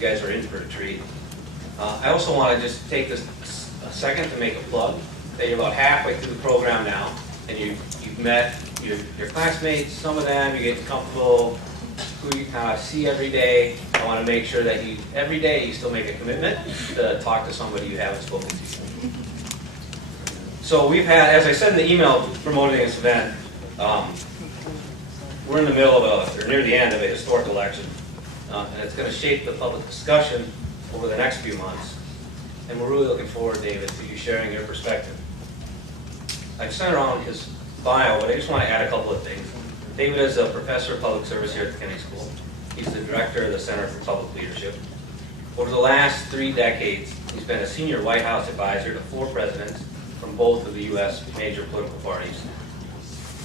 guys are in for a treat. I also want to just take this a second to make a plug that you're about halfway through the program now, and you've met your classmates, some of them, you're getting comfortable, who you kind of see every day. I want to make sure that every day you still make a commitment to talk to somebody you haven't spoken to. So we've had, as I said in the email promoting this event, we're in the middle of or near the end of a historic election, and it's going to shape the public discussion over the next few months. And we're really looking forward, David, to you sharing your perspective. I've sent around his bio, but I just want to add a couple of things. David is a professor of public service here at the Kennedy School. He's the director of the Center for Public Leadership. Over the last 3 decades, he's been a senior White House advisor to 4 presidents from both of the U.S. major political parties.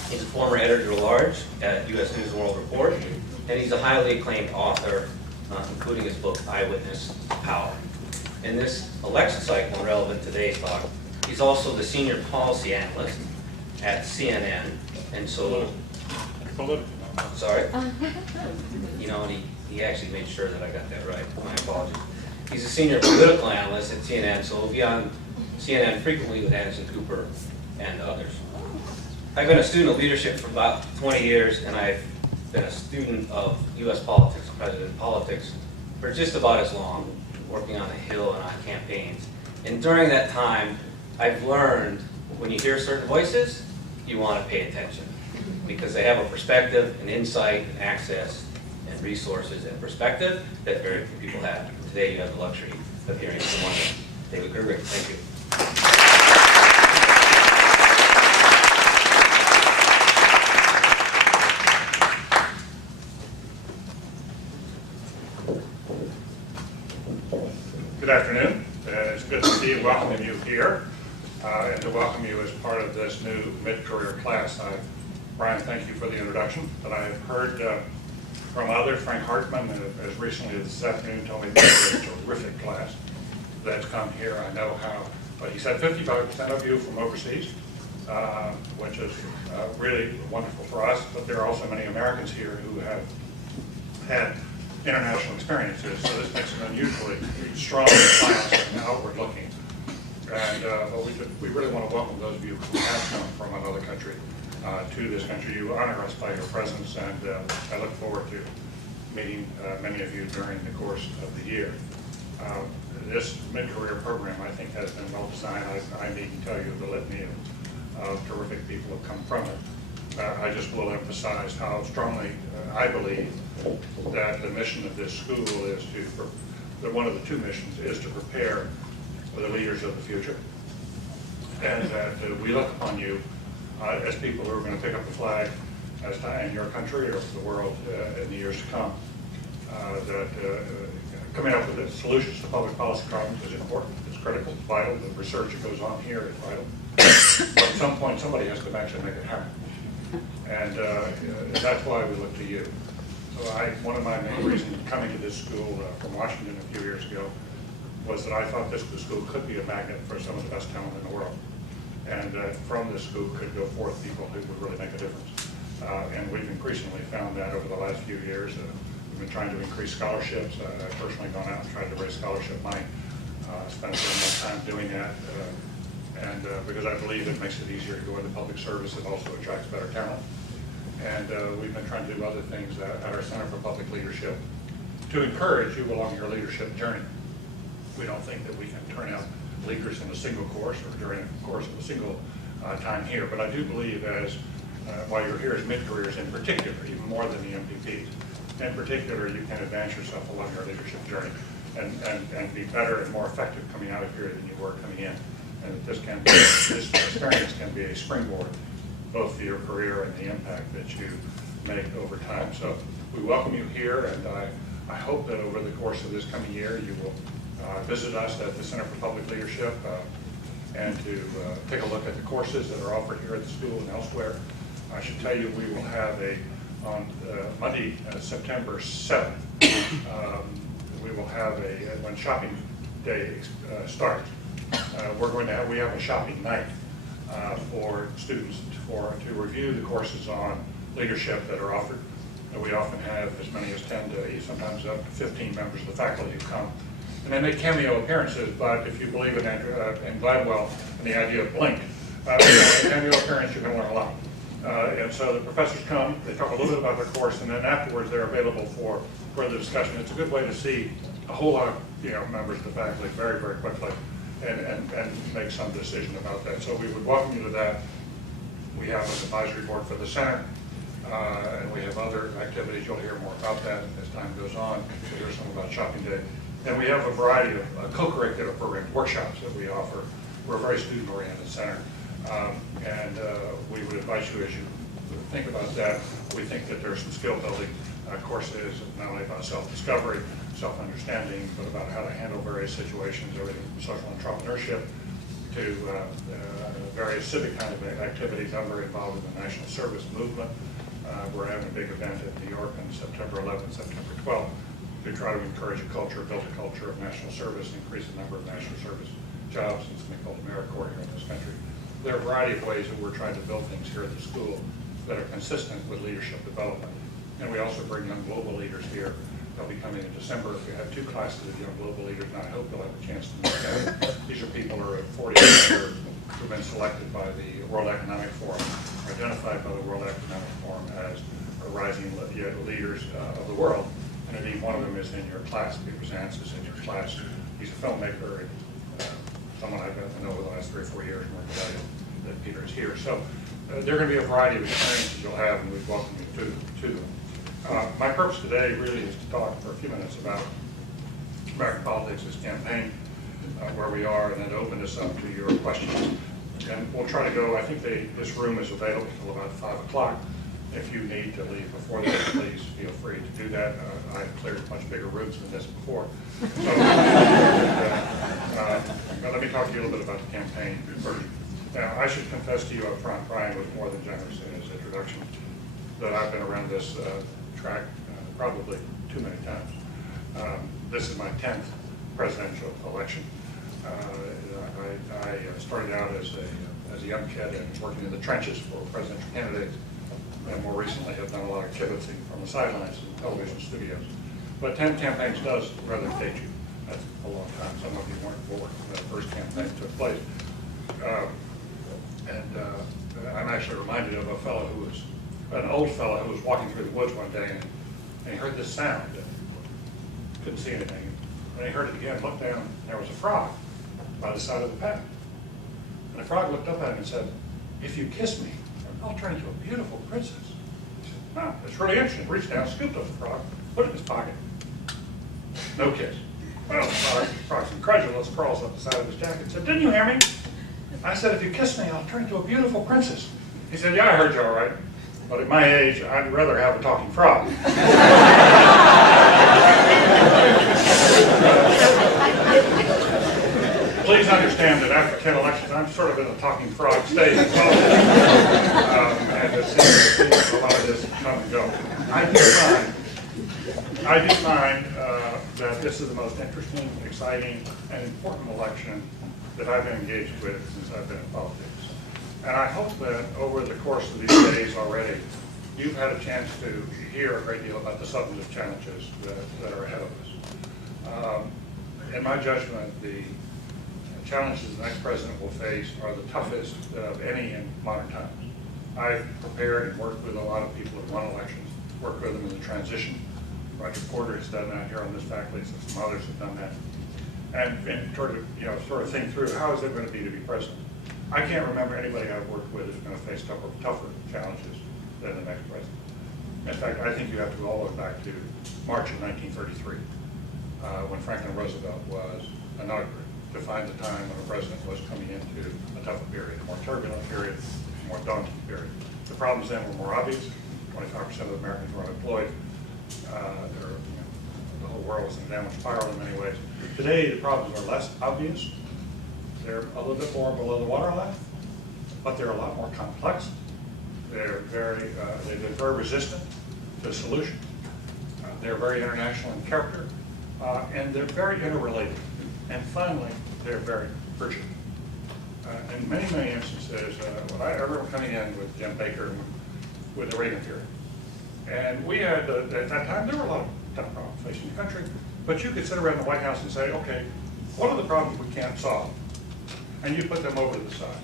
He's a former editor-at-large at U.S. News and World Report, and he's a highly acclaimed author, including his book, Eyewitness Power. In this election cycle, and relevant to today's talk, he's also the senior policy analyst at CNN, and so... Sorry? You know, and he actually made sure that I got that right. My apologies. He's a senior political analyst at CNN, so he'll be on CNN frequently with Anderson Cooper and others. I've been a student of leadership for about 20 years, and I've been a student of U.S. politics, president politics, for just about as long, working on the Hill and on campaigns. And during that time, I've learned when you hear certain voices, you want to pay attention, because they have a perspective, an insight, and access, and resources and perspective that very few people have. Today you have the luxury of hearing from one of them. David Gergen, thank you. Good afternoon. It's good to see you, welcoming you here, and to welcome you as part of this new mid-career class. Brian, thank you for the introduction, but I have heard from others. Frank Hartman, as recently as this afternoon, told me that it's a terrific class that's come here. I know how, but he said 55% of you from overseas, which is really wonderful for us, but there are also many Americans here who have had international experiences, so this makes an unusually strong class and outward looking. And but we really want to welcome those of you who have come from another country to this country. You honor us by your presence, and I look forward to meeting many of you during the course of the year. This mid-career program, I think, has been well designed. I needn't tell you the litany of terrific people have come from it. I just will emphasize how strongly I believe that the mission of this school is that one of the 2 missions is to prepare the leaders of the future, and that we look upon you as people who are going to pick up the flag in your country or for the world in the years to come. That coming up with the solutions to public policy problems is important, it's critical, it's vital. The research that goes on here is vital. But at some point, somebody has to actually make it happen. And that's why we look to you. So one of my main reasons coming to this school from Washington a few years ago was that I thought this school could be a magnet for some of the best talent in the world. And from this school could go forth people who would really make a difference. And we've increasingly found that over the last few years. We've been trying to increase scholarships. I've personally gone out and tried to raise scholarship money. Spent some more time doing that. And because I believe it makes it easier to go into public service, it also attracts better talent. And we've been trying to do other things at our Center for Public Leadership to encourage you along your leadership journey. We don't think that we can turn out leaders in a single course or during the course of a single time here, but I do believe while you're here as mid-careers in particular, even more than the MPPs, in particular you can advance yourself along your leadership journey and be better and more effective coming out of here than you were coming in. And this experience can be a springboard both for your career and the impact that you make over time. So we welcome you here, and I hope that over the course of this coming year you will visit us at the Center for Public Leadership and to take a look at the courses that are offered here at the school and elsewhere. I should tell you we will have on Monday, September 7th, we will have when shopping day starts, we have a shopping night for students to review the courses on leadership that are offered. And we often have as many as 10 to sometimes up to 15 members of the faculty who come. And they make cameo appearances, but if you believe in Gladwell and the idea of blink, a cameo appearance, you can learn a lot. And so the professors come, they talk a little bit about their course, and then afterwards they're available for further discussion. It's a good way to see a whole lot of members of the faculty very, very quickly and make some decision about that. So we would welcome you to that. We have an advisory board for the center, and we have other activities. You'll hear more about that as time goes on. You'll hear some about shopping day. And we have a variety of co-curricular programs, workshops that we offer. We're a very student-oriented center. And we would advise you as you think about that. We think that there's some skill-building courses, not only about self-discovery, self-understanding, but about how to handle various situations, everything from social entrepreneurship to various civic kind of activities. I'm very involved in the national service movement. We're having a big event in New York on September 11th, September 12th to try to encourage a culture, build a culture of national service, increase the number of national service jobs, and something called AmeriCorps here in this country. There are a variety of ways that we're trying to build things here at the school that are consistent with leadership development. And we also bring young global leaders here. They'll be coming in December. We have 2 classes of young global leaders, and I hope you'll have a chance to meet them. These are people who are 40 years old who've been selected by the World Economic Forum, identified by the World Economic Forum as rising leaders of the world. And indeed, one of them is in your class. Peter Zantz is in your class. He's a filmmaker and someone I've gotten to know over the last 3 or 4 years, and we're glad that Peter is here. So there are going to be a variety of experiences you'll have, and we welcome you to them. My purpose today really is to talk for a few minutes about American politics, this campaign, where we are, and then open this up to your questions. And we'll try to go, I think this room is available until about 5 o'clock. If you need to leave before that, please feel free to do that. I've cleared much bigger rooms than this before. So, but let me talk to you a little bit about the campaign first. Now, I should confess to you up front, Brian was more than generous in his introduction, that I've been around this track probably too many times. This is my 10th presidential election. I started out as a young kid and working in the trenches for presidential candidates, and more recently have done a lot of kibitzing from the sidelines in television studios. But 10 campaigns does rather date you. That's a long time. Some of you weren't born when the first campaign took place. I'm actually reminded of a fellow who was, an old fellow who was walking through the woods one day and he heard this sound and couldn't see anything. And he heard it again, looked down, and there was a frog by the side of the path. And the frog looked up at him and said, "If you kiss me, I'll turn into a beautiful princess." He said, "Wow, that's really interesting." Reached down, scooped up the frog, put it in his pocket. No kiss. Well, the frog's incredulous, crawls up the side of his jacket and said, "Didn't you hear me? I said, if you kiss me, I'll turn into a beautiful princess." He said, "Yeah, I heard you all right. But at my age, I'd rather have a talking frog." Please understand that after 10 elections, I'm sort of in a talking frog state as well. And it seems a lot of this come and go. I do find that this is the most interesting, exciting, and important election that I've been engaged with since I've been in politics. And I hope that over the course of these days already, you've had a chance to hear a great deal about the substantive challenges that are ahead of us. In my judgment, the challenges the next president will face are the toughest of any in modern times. I've prepared and worked with a lot of people who won elections, worked with them in the transition. Roger Porter has done that here on this faculty, so some others have done that. And sort of think through, how is it going to be president? I can't remember anybody I've worked with who's going to face tougher challenges than the next president. In fact, I think you have to go all the way back to March of 1933, when Franklin Roosevelt was inaugurated, to find the time when a president was coming into a tougher period, a more turbulent period, a more daunting period. The problems then were more obvious. 25% of Americans were unemployed. The whole world was in a downward spiral in many ways. Today, the problems are less obvious. They're a little bit more below the waterline, but they're a lot more complex. They've been very resistant to solution. They're very international in character, and they're very interrelated. And finally, they're very urgent. In many, many instances, when I remember coming in with Jim Baker with the Reagan period, And we had, at that time, there were a lot of tough problems facing the country, but you could sit around the White House and say, okay, what are the problems we can't solve? And you put them over to the side.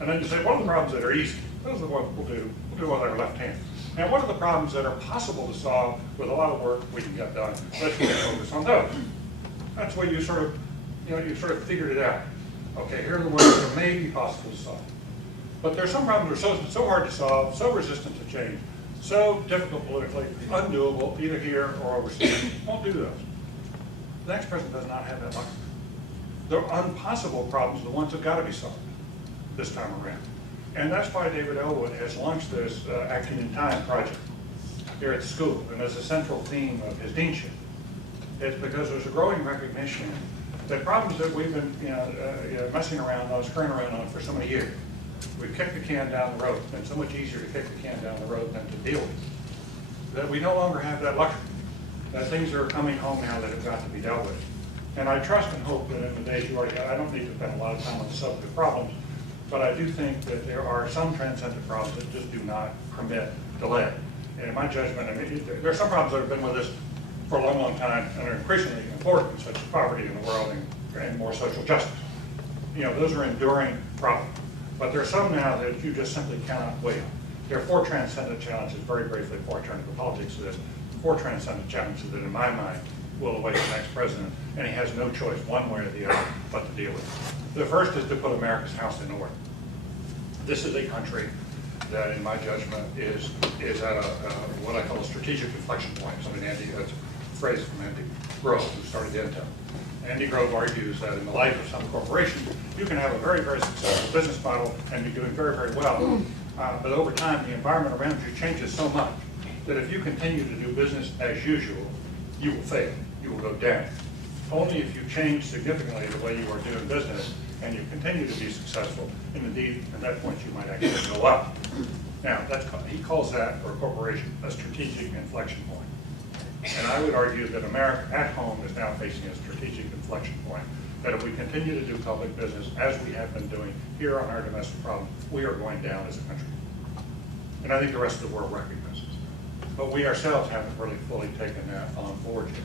And then you say, what are the problems that are easy? Those are the ones we'll do with our left hand. And what are the problems that are possible to solve with a lot of work we can get done? Let's really focus on those. That's where you sort of, you sort of figured it out. Okay, here are the ones that may be possible to solve. But there are some problems that are so hard to solve, so resistant to change, so difficult politically, undoable, either here or overseas. Won't do those. The next president does not have that luxury. The impossible problems are the ones that got to be solved this time around. And that's why David Elwood has launched this Acting in Time project here at the school. And as a central theme of his deanship, it's because there's a growing recognition that problems that we've been messing around on, screwing around on for so many years, we've kicked the can down the road. It's been so much easier to kick the can down the road than to deal with it. That we no longer have that luxury. That things are coming home now that have got to be dealt with. And I trust and hope that in the days you already have, I don't need to spend a lot of time on the subject of problems, but I do think that there are some transcendent problems that just do not permit delay. And in my judgment, I mean, there are some problems that have been with us for a long, long time and are increasingly important, such as poverty in the world and more social justice. Those are enduring problems. But there are some now that you just simply cannot wait on. There are 4 transcendent challenges, very briefly before I turn to the politics of this, 4 transcendent challenges that in my mind will await the next president, and he has no choice one way or the other but to deal with it. The first is to put America's house in order. This is a country that, in my judgment, is at what I call a strategic inflection point. That's a phrase from Andy Grove, who started Intel. Andy Grove argues that in the life of some corporations, you can have a very, very successful business model and be doing very, very well. But over time, the environment around you changes so much that if you continue to do business as usual, you will fail. You will go down. Only if you change significantly the way you are doing business and you continue to be successful, and indeed, at that point, you might actually go up. Now, he calls that, for a corporation, a strategic inflection point. And I would argue that America at home is now facing a strategic inflection point, that if we continue to do public business as we have been doing here on our domestic problem, we are going down as a country. And I think the rest of the world recognizes that. But we ourselves haven't really fully taken that on board yet.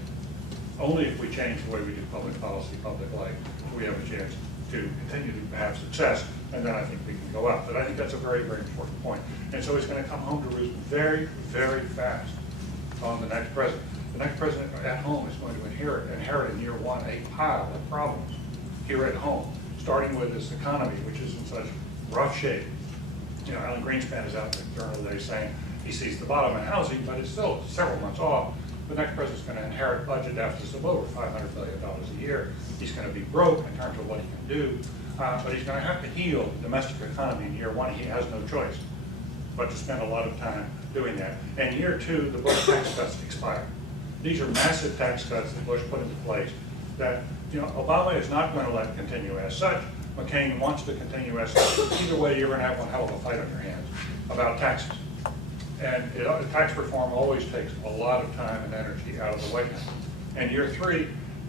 Only if we change the way we do public policy, public life, do we have a chance to continue to have success, and then I think we can go up. But I think that's a very, very important point. And so it's going to come home to roost very, very fast on the next president. The next president at home is going to inherit in year 1 a pile of problems here at home, starting with this economy, which is in such rough shape. Alan Greenspan is out in the journal today saying he sees the bottom in housing, but it's still several months off. The next president's going to inherit budget deficits of over $500 billion a year. He's going to be broke in terms of what he can do, but he's going to have to heal the domestic economy in year 1. He has no choice but to spend a lot of time doing that. And year 2, the Bush tax cuts expire. These are massive tax cuts that Bush put into place that Obama is not going to let continue as such. McCain wants to continue as such. Either way, you're going to have one hell of a fight on your hands about taxes. And tax reform always takes a lot of time and energy out of the White House. And year 3,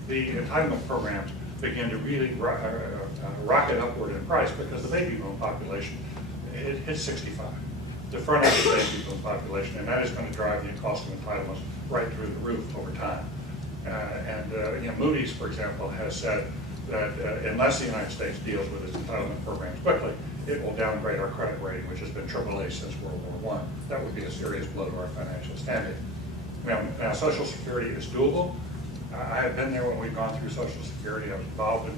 the entitlement programs begin to really rocket upward in price because the baby boom population hits 65. The front end of the baby boom population, and that is going to drive the cost of entitlements right through the roof over time. Moody's, for example, has said that unless the United States deals with its entitlement programs quickly, it will downgrade our credit rating, which has been AAA since World War I. That would be a serious blow to our financial standing. Now, Social Security is doable. I have been there when we've gone through Social Security. I was involved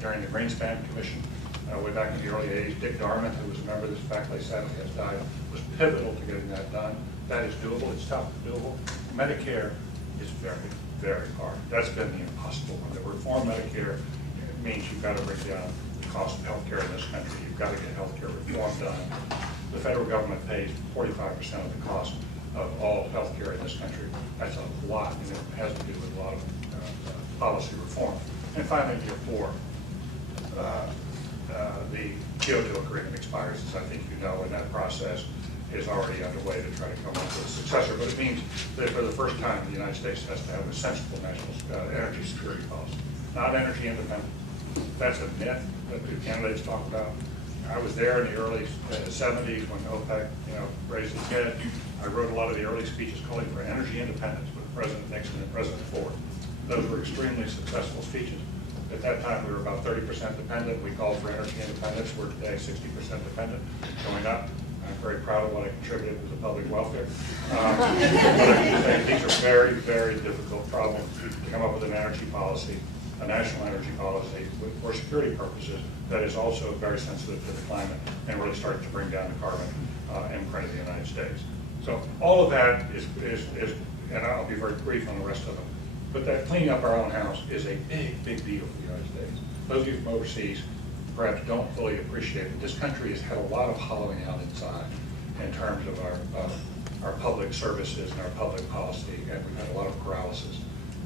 during the Greenspan Commission way back in the early 80s. Dick Darman, who was a member of this faculty, sadly has died, was pivotal to getting that done. That is doable. It's tough, but doable. Medicare is very, very hard. That's been the impossible one. To reform Medicare means you've got to bring down the cost of health care in this country. You've got to get health care reform done. The federal government pays 45% of the cost of all health care in this country. That's a lot, and it has to do with a lot of policy reform. And finally, year 4, the Kyoto Agreement expires, as I think you know, and that process is already underway to try to come up with a successor. But it means that for the first time, the United States has to have a sensible national energy security policy, not energy independence. That's a myth that the candidates talk about. I was there in the early 70s when OPEC, raised its head. I wrote a lot of the early speeches calling for energy independence with President Nixon and President Ford. Those were extremely successful speeches. At that time, we were about 30% dependent. We called for energy independence. We're today 60% dependent, going up. I'm very proud of what I contributed to the public welfare. But I'm just saying, these are very, very difficult problems to come up with an energy policy, a national energy policy for security purposes that is also very sensitive to the climate and really starts to bring down the carbon imprint of the United States. So all of that is, and I'll be very brief on the rest of them, but that cleaning up our own house is a big, big deal for the United States. Those of you from overseas perhaps don't fully appreciate that this country has had a lot of hollowing out inside in terms of our public services and our public policy, and we've had a lot of paralysis.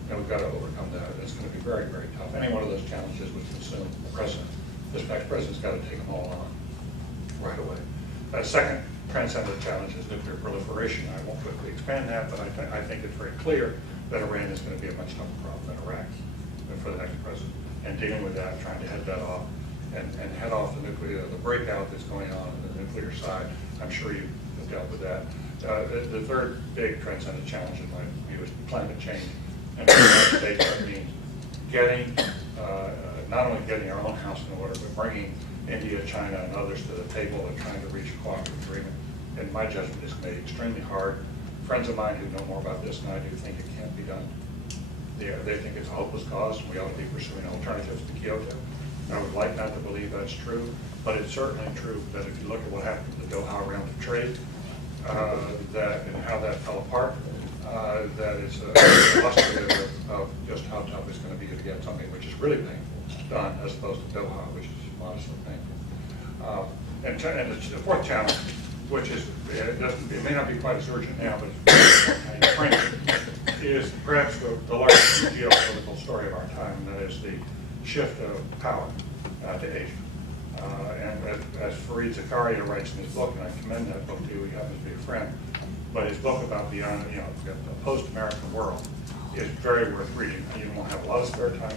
And we've got to overcome that. It's going to be very, very tough. Any one of those challenges would consume the president. This next president's got to take them all on right away. Second transcendent challenge is nuclear proliferation. I won't quickly expand that, but I think it's very clear that Iran is going to be a much tougher problem than Iraq for the next president. And dealing with that, trying to head that off, and head off the breakout that's going on the nuclear side. I'm sure you have dealt with that. The third big transcendent challenge in my view is climate change. And for the United States, that means getting, not only getting our own house in order, but bringing India, China, and others to the table and trying to reach a cooperative agreement. And my judgment is made extremely hard. Friends of mine who know more about this than I do think it can't be done. They think it's a hopeless cause, and we ought to be pursuing alternatives to Kyoto. I would like not to believe that's true, but it's certainly true that if you look at what happened to the Doha round of trade, and how that fell apart, that is illustrative of just how tough it's going to be to get something which is really painful done, as opposed to Doha, which is modestly painful. And the fourth challenge, which is, it may not be quite as urgent now, but it's framed, is perhaps the largest geopolitical story of our time, and that is the shift of power to Asia. And as Fareed Zakaria writes in his book, and I commend that book to you, he happens to be a friend, but his book about the post-American world is very worth reading. You won't have a lot of spare time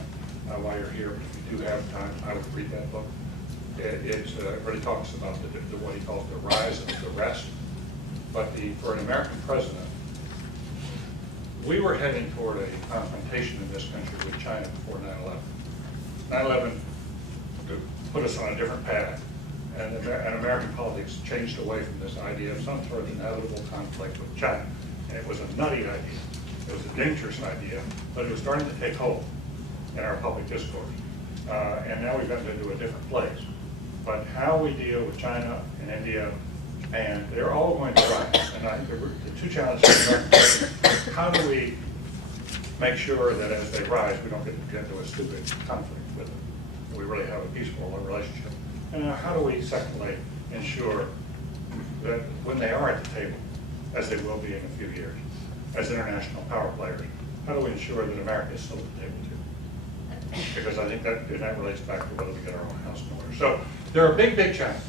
while you're here, but if you do have time, I would read that book. It really talks about what he calls the rise of the rest. But for an American president, we were heading toward a confrontation in this country with China before 9/11. 9/11 put us on a different path, and American politics changed away from this idea of some sort of inevitable conflict with China. And it was a nutty idea. It was a dangerous idea, but it was starting to take hold in our public discourse. And now we've gotten into a different place. But how we deal with China and India, Japan, they're all going to rise. And I think the two challenges are, how do we make sure that as they rise, we don't get into a stupid conflict with them? We really have a peaceful relationship. And how do we, secondly, ensure that when they are at the table, as they will be in a few years, as international power players, how do we ensure that America is still at the table too? Because I think that relates back to whether we get our own house in order. So there are big, big challenges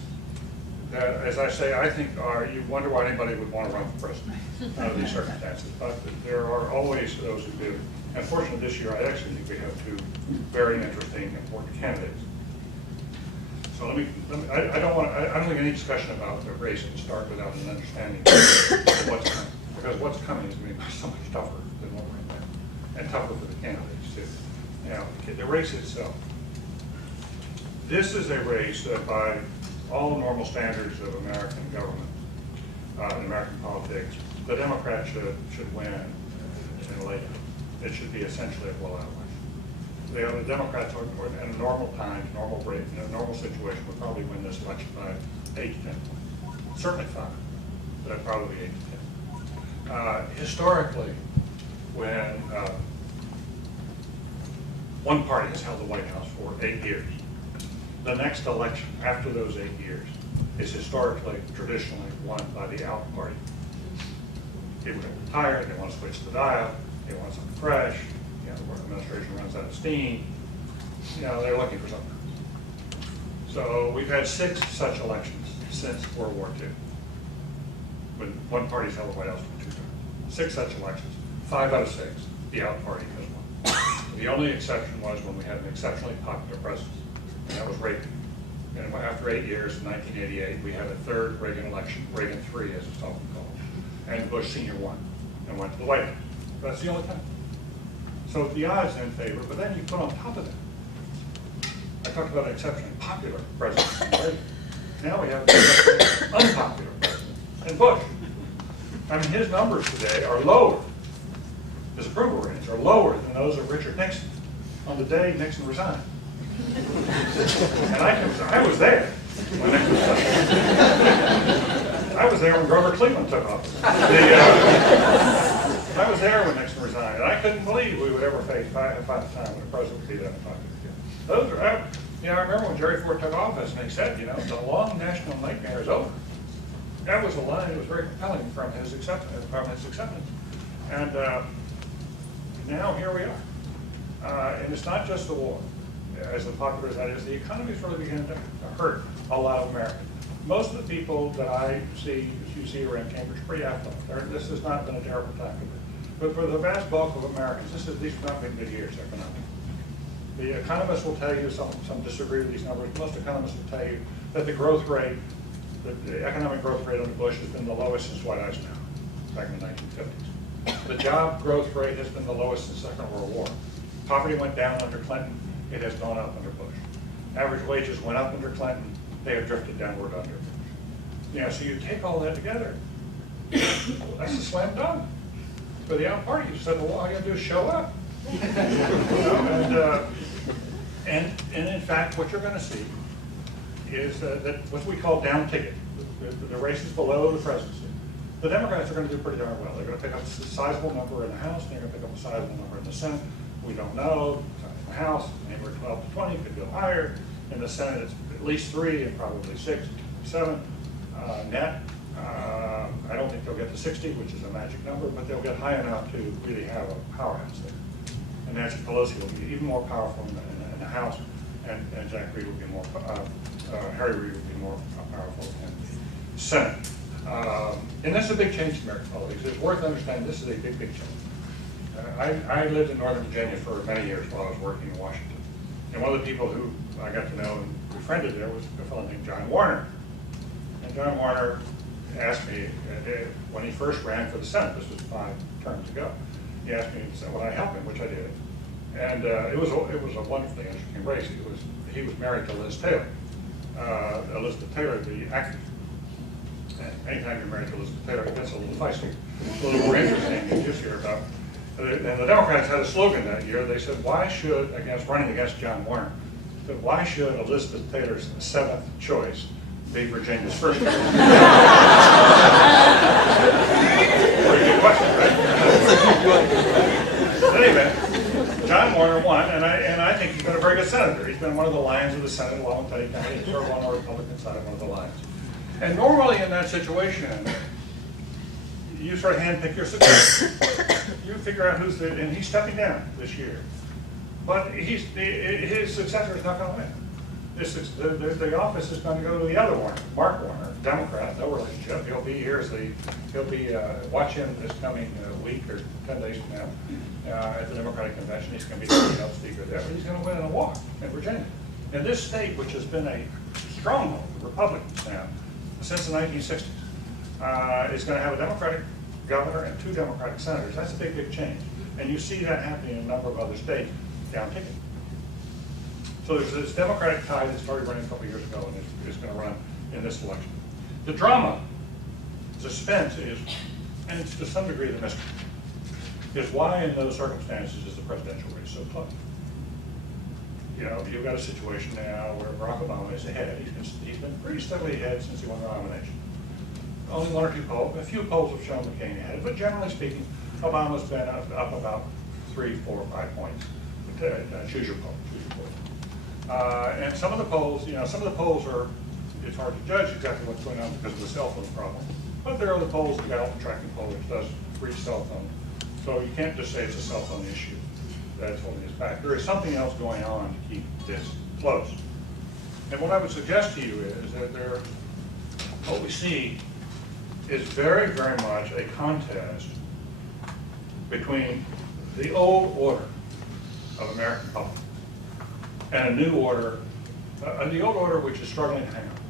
that, as I say, I think you wonder why anybody would want to run for president under these circumstances. But there are always those who do. And fortunately this year, I actually think we have two very interesting, important candidates. So I don't think any discussion about the race can start without an understanding of what's coming. Because what's coming is going to be so much tougher than what we're in now, and tougher for the candidates too. Now, the race itself. This is a race that by all normal standards of American government, and American politics, the Democrats should win in later. It should be essentially a blowout election. The Democrats are, in a normal time, normal rate, in a normal situation, would probably win this election by 8 to 10 points. Certainly 5, but probably 8 to 10. Historically, when one party has held the White House for 8 years, the next election after those 8 years is historically, traditionally won by the out party. People get retired, they want to switch the dial, they want something fresh, the administration runs out of steam, they're looking for something. So we've had 6 such elections since World War II, when one party's held the White House for 2 terms. 6 such elections, 5 out of 6, the out party has won. The only exception was when we had an exceptionally popular president, and that was Reagan. And after 8 years, in 1988, we had a third Reagan election, Reagan 3 as it's often called. and Bush Sr. won and went to the White House. That's the only time. So the odds in favor, but then you put on top of that, I talked about an exceptionally popular president, right? Now we have an exceptionally unpopular president, and Bush. I mean, his numbers today are lower, his approval ratings are lower than those of Richard Nixon on the day Nixon resigned. And I was there when Nixon resigned. I was there when Grover Cleveland took office. I was there when Nixon resigned, and I couldn't believe we would ever find a time when a president would be that unpopular. Those are, I remember when Jerry Ford took office, and he said, the long national nightmare is over. That was a line that was very compelling from his acceptance. And now here we are. And it's not just the war, as popular as that is. The economy is really beginning to hurt a lot of Americans. Most of the people that you see around Cambridge are pretty affluent. This has not been a terrible time for them. But for the vast bulk of Americans, these have not been good years economically. The economists will tell you, some disagree with these numbers, most economists will tell you that the economic growth rate under Bush has been the lowest since White Eisenhower, back in the 1950s. The job growth rate has been the lowest since the Second World War. Poverty went down under Clinton, it has gone up under Bush. Average wages went up under Clinton, they have drifted downward under Bush. So you take all that together, that's a slam dunk. For the out party, you said, well, all you gotta do is show up. And in fact, what you're going to see is that what we call down ticket, the races below the presidency. The Democrats are going to do pretty darn well. They're going to pick up a sizable number in the House, and they're going to pick up a sizable number in the Senate. We don't know. In the House, anywhere 12 to 20, could go higher. In the Senate, it's at least 3 and probably 6, 7 net. I don't think they'll get to 60, which is a magic number, but they'll get high enough to really have a powerhouse there. And Nancy Pelosi will be even more powerful in the House, and Jack Reed will be more, Harry Reid will be more powerful in the Senate. And that's a big change in American politics. It's worth understanding this is a big, big change. I lived in Northern Virginia for many years while I was working in Washington. And one of the people who I got to know and befriended there was a fellow named John Warner. And John Warner asked me, when he first ran for the Senate, this was 5 terms ago, he asked me, would I help him, which I did. And it was a wonderfully interesting race. He was married to Liz Taylor. Elizabeth Taylor, the actress. And anytime you're married to Elizabeth Taylor, it gets a little feisty, a little more interesting. You just hear about. And the Democrats had a slogan that year. They said, running against John Warner, said, why should Elizabeth Taylor's 7th choice be Virginia's first choice? Pretty good question, right? Anyway, John Warner won, and I think he's been a very good senator. He's been one of the lions of the Senate along with Teddy Kennedy. He's sort of on the Republican side, one of the lions. And normally in that situation, you sort of handpick your successor. You figure out and he's stepping down this year. But his successor is not going to win. The office is going to go to the other Warner, Mark Warner, Democrat, no relationship. He'll be watch him this coming week or 10 days from now at the Democratic Convention. He's going to be the keynote speaker there, but he's going to win in a walk in Virginia. And this state, which has been a stronghold of Republicans now since the 1960s, is going to have a Democratic governor and 2 Democratic senators. That's a big, big change. And you see that happening in a number of other states down ticket. So there's this Democratic tide that started running a couple years ago and is going to run in this election. The drama, suspense is, and it's to some degree the mystery, is why in those circumstances is the presidential race so close? You've got a situation now where Barack Obama is ahead. He's been pretty steadily ahead since he won the nomination. Only 1 or 2 polls, a few polls have shown McCain ahead, but generally speaking, Obama's been up about 3, 4, 5 points. Choose your poll. And some of the polls, are, it's hard to judge exactly what's going on because of the cell phone problem. But there are the polls, the Gallup tracking poll, which does reach cell phone. So you can't just say it's a cell phone issue that's holding us back. There is something else going on to keep this close. And what I would suggest to you is that what we see is very, very much a contest between the old order of American politics and a new order, the old order which is struggling to hang on,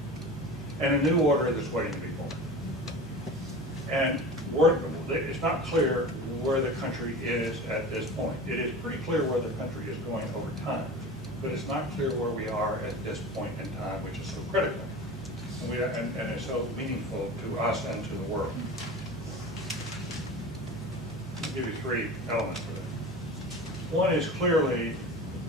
and a new order that's waiting to be born. And it's not clear where the country is at this point. It is pretty clear where the country is going over time, but it's not clear where we are at this point in time, which is so critical. And it's so meaningful to us and to the world. I'll give you three elements for this. One is clearly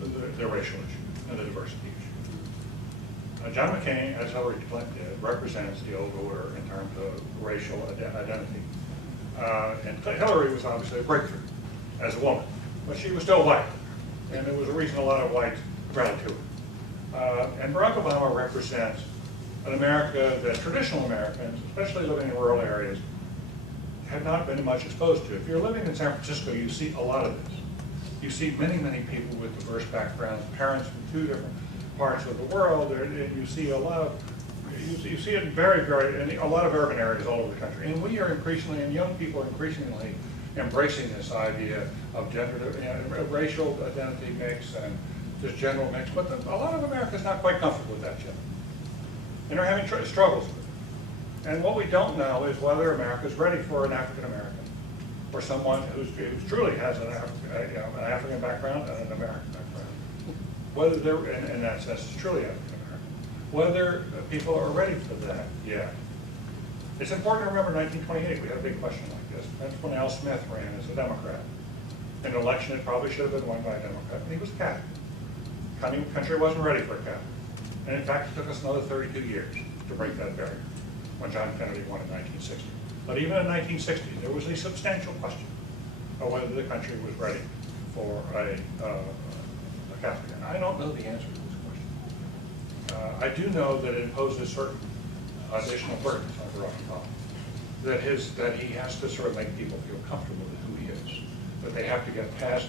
the racial issue and the diversity issue. John McCain, as Hillary Clinton did, represents the old order in terms of racial identity. And Hillary was obviously a breakthrough as a woman, but she was still white, and there was a reason a lot of whites rallied to her. And Barack Obama represents an America that traditional Americans, especially living in rural areas, have not been much exposed to. If you're living in San Francisco, you see a lot of this. You see many, many people with diverse backgrounds, parents from two different parts of the world, and you see a lot of, you see it in in a lot of urban areas all over the country. And we are increasingly, and young people are increasingly embracing this idea of gender, racial identity mix and just general mix, but a lot of America is not quite comfortable with that yet. And they're having struggles with it. And what we don't know is whether America is ready for an African American or someone who truly has an African background and an American background. Whether they're, in that sense, truly African American. Whether people are ready for that yet. It's important to remember 1928, we had a big question like this. That's when Al Smith ran as a Democrat. In an election that probably should have been won by a Democrat, and he was a Catholic. The country wasn't ready for a Catholic. And in fact, it took us another 32 years to break that barrier when John Kennedy won in 1960. But even in 1960, there was a substantial question of whether the country was ready for a Catholic. And I don't know the answer to this question. I do know that it imposes certain additional burdens on Barack Obama. That he has to sort of make people feel comfortable with who he is. That they have to get past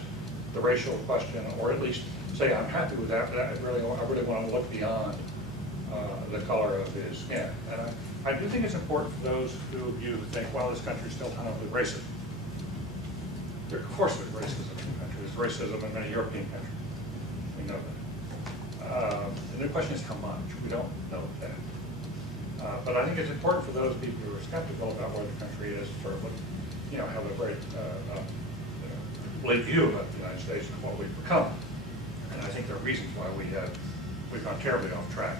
the racial question, or at least say, I'm happy with that, but I really want to look beyond the color of his skin. And I do think it's important for those of you who think, well, this country is still tunneled with racism. Of course there's racism in the country. There's racism in many European countries. We know that. And the question is how much. We don't know that. But I think it's important for those people who are skeptical about where the country is, sort of look, have a very late view about the United States and what we've become. And I think there are reasons why we've gone terribly off track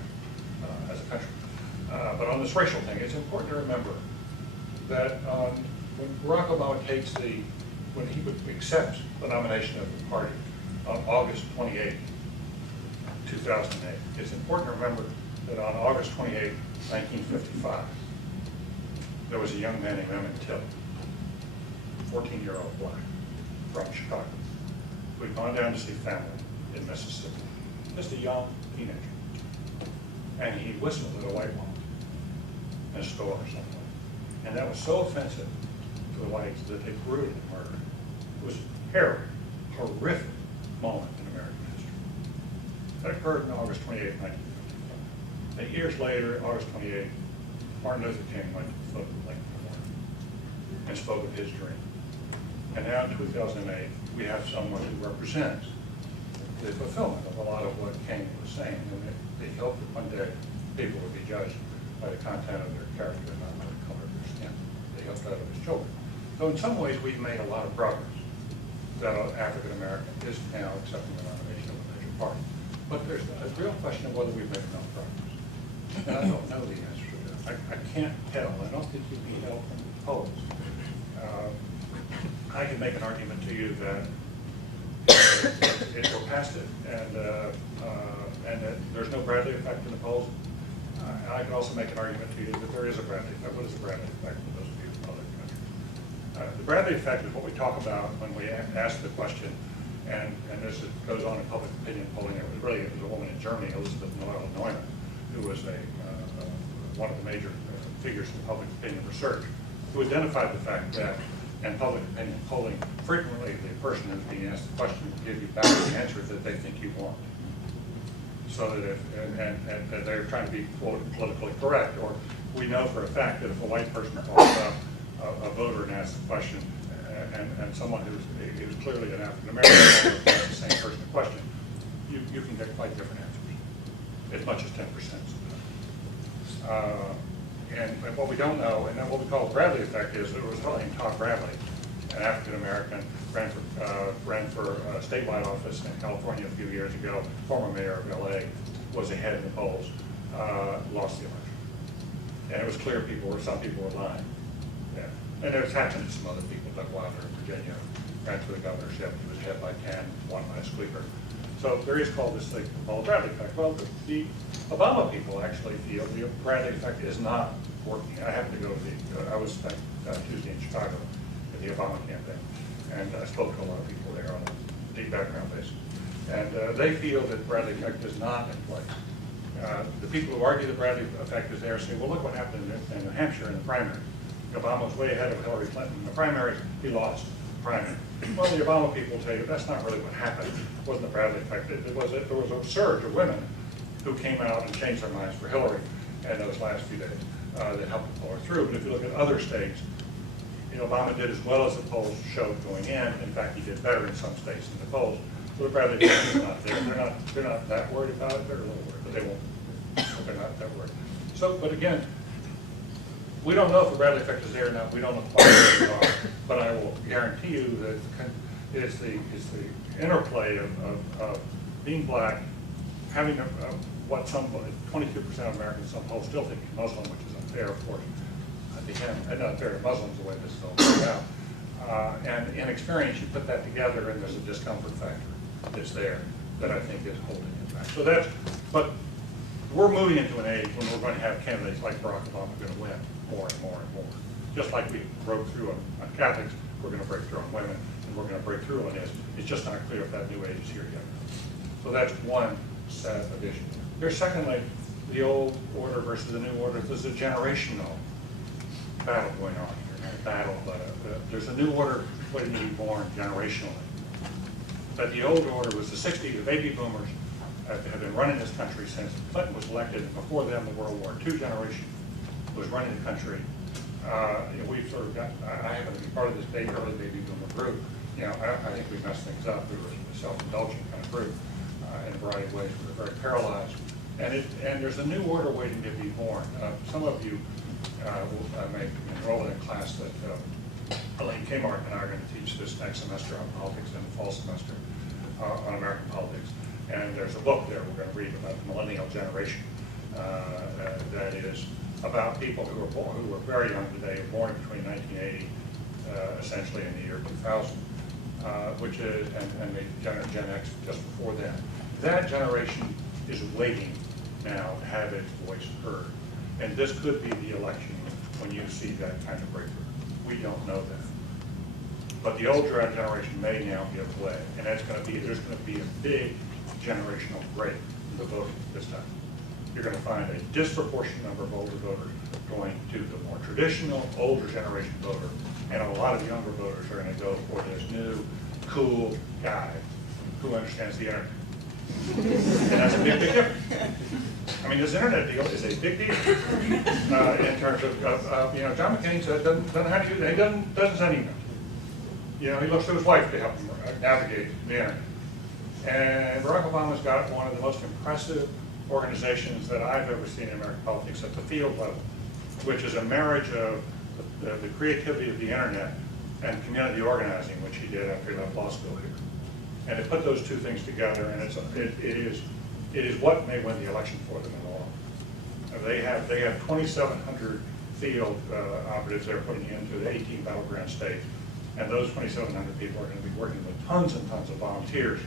as a country. But on this racial thing, it's important to remember that when Barack Obama when he accepts the nomination of the party on August 28, 2008, it's important to remember that on August 28, 1955, there was a young man named Emmett Till, 14-year-old black from Chicago, who had gone down to see family in Mississippi, just a young teenager. And he whistled at a white woman in a store or something. And that was so offensive to the whites that they brutally murdered him. It was a harrowing, horrific moment in American history. That occurred on August 28, 1955. 8 years later, August 28, Martin Luther King went to the foot of the Lincoln Memorial and spoke of his dream. And now in 2008, we have someone who represents the fulfillment of a lot of what King was saying. And they hope that one day people will be judged by the content of their character, not by the color of their skin. They hope that of his children. So in some ways, we've made a lot of progress. That African American is now accepting the nomination of a major party. But there's a real question of whether we've made enough progress. And I don't know the answer to that. I can't tell. I don't think you'd be held from the polls. I can make an argument to you that we're past it, and that there's no Bradley effect in the polls. I can also make an argument to you that there is a Bradley effect. What is the Bradley effect for those of you in other countries? The Bradley effect is what we talk about when we ask the question, and this goes on in public opinion polling. It was a woman in Germany, Elizabeth Noelle Neumann, who was one of the major figures in public opinion research, who identified the fact that in public opinion polling, frequently the person who's being asked the question will give you back the answer that they think you want. So that and they're trying to be politically correct, or we know for a fact that if a white person calls up a voter and asks the question, and someone who's clearly an African American asks the same person a question, you can get quite different answers, as much as 10% sometimes. And what we don't know, and then what we call the Bradley effect, is there was a fellow named Todd Bradley, an African-American, ran for statewide office in California a few years ago, former mayor of LA, was ahead in the polls, lost the election. And it was clear some people were lying. Yeah. And it's happened to some other people. Doug Wilder in Virginia ran for the governorship. He was ahead by 10, won by a squeaker. So there is called this thing called the Bradley effect. Well, the Obama people actually feel the Bradley effect is not working. I happened to go to I was Tuesday in Chicago at the Obama campaign, and I spoke to a lot of people there on a deep background basis. And they feel that the Bradley effect is not in place. The people who argue the Bradley effect is there say, well, look what happened in New Hampshire in the primary. Obama was way ahead of Hillary Clinton in the primaries. He lost the primary. Well, the Obama people tell you that's not really what happened. It wasn't the Bradley effect. There was a surge of women who came out and changed their minds for Hillary in those last few days that helped pull her through. But if you look at other states, Obama did as well as the polls showed going in. In fact, he did better in some states than the polls. So the Bradley effect is not there. They're not that worried about it. They're a little worried, but they won't. They're not that worried. So, but again, we don't know if the Bradley effect is there or not. We don't know quite where we are. But I will guarantee you that it's the interplay of being black, having what some 22% of Americans, some polls still think is Muslim, which is unfair, of course. And not fair to Muslims the way this is all played out. And in experience, you put that together, and there's a discomfort factor that's there that I think is holding it back. So but we're moving into an age when we're going to have candidates like Barack Obama going to win more and more and more. Just like we broke through on Catholics, we're going to break through on women, and we're going to break through on this. It's just not clear if that new age is here yet. So that's one set of issues. There's secondly, the old order versus the new order. There's a generational battle going on here. There's a new order waiting to be born generationally. But the old order was the 60s, the baby boomers have been running this country since Clinton was elected, and before them the World War II generation was running the country. We've sort of got, I happen to be part of this early baby boomer group. I think we messed things up. We were a self-indulgent kind of group in a variety of ways. We were very paralyzed. And there's a new order waiting to be born. Some of you may enroll in a class that Elaine Kmart and I are going to teach this next semester on politics in the fall semester on American politics. And there's a book there we're going to read about the millennial generation that is about people who were very young today, born between 1980, essentially in the year 2000, which is, and the Gen X just before that. That generation is waiting now to have its voice heard. And this could be the election when you see that kind of breakthrough. We don't know that. But the older generation may now give way, and there's going to be a big generational break in the voting this time. You're going to find a disproportionate number of older voters going to the more traditional, older generation voter, and a lot of younger voters are going to go for this new, cool guy who understands the internet. And that's a big, big difference. I mean, this internet deal is a big deal in terms of John McCain said doesn't know how to do that. He doesn't send emails. He looks to his wife to help him navigate the internet. And Barack Obama's got one of the most impressive organizations that I've ever seen in American politics at the field level, which is a marriage of the creativity of the internet and community organizing, which he did after he left law school here. And to put those two things together, and it is what may win the election for them in the long run. They have 2,700 field operatives they're putting into the 18 battleground states, and those 2,700 people are going to be working with tons and tons of volunteers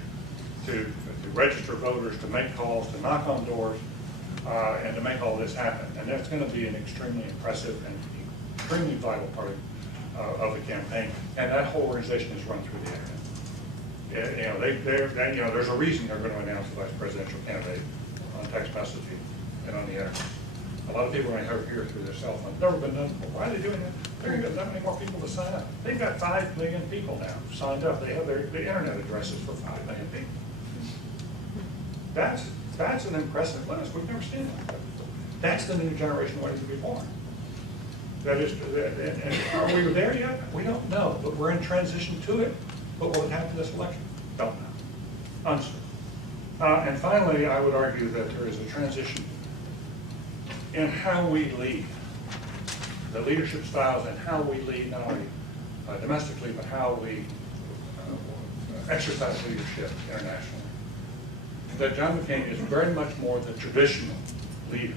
to register voters, to make calls, to knock on doors, and to make all this happen. And that's going to be an extremely impressive and extremely vital part of the campaign. And that whole organization is run through the internet. There's a reason they're going to announce the vice presidential candidate on text messaging and on the internet. A lot of people are going to hear through their cell phone. Never been done before. Why are they doing that? They're going to get that many more people to sign up. They've got 5 million people now signed up. They have the internet addresses for 5 million people. That's an impressive list. We've never seen that before. That's the new generation waiting to be born. That is, and are we there yet? We don't know, but we're in transition to it. But will it happen this election? Don't know. Uncertain. And finally, I would argue that there is a transition in how we lead. the leadership styles and how we lead, not only domestically, but how we exercise leadership internationally. That John McCain is very much more the traditional leader.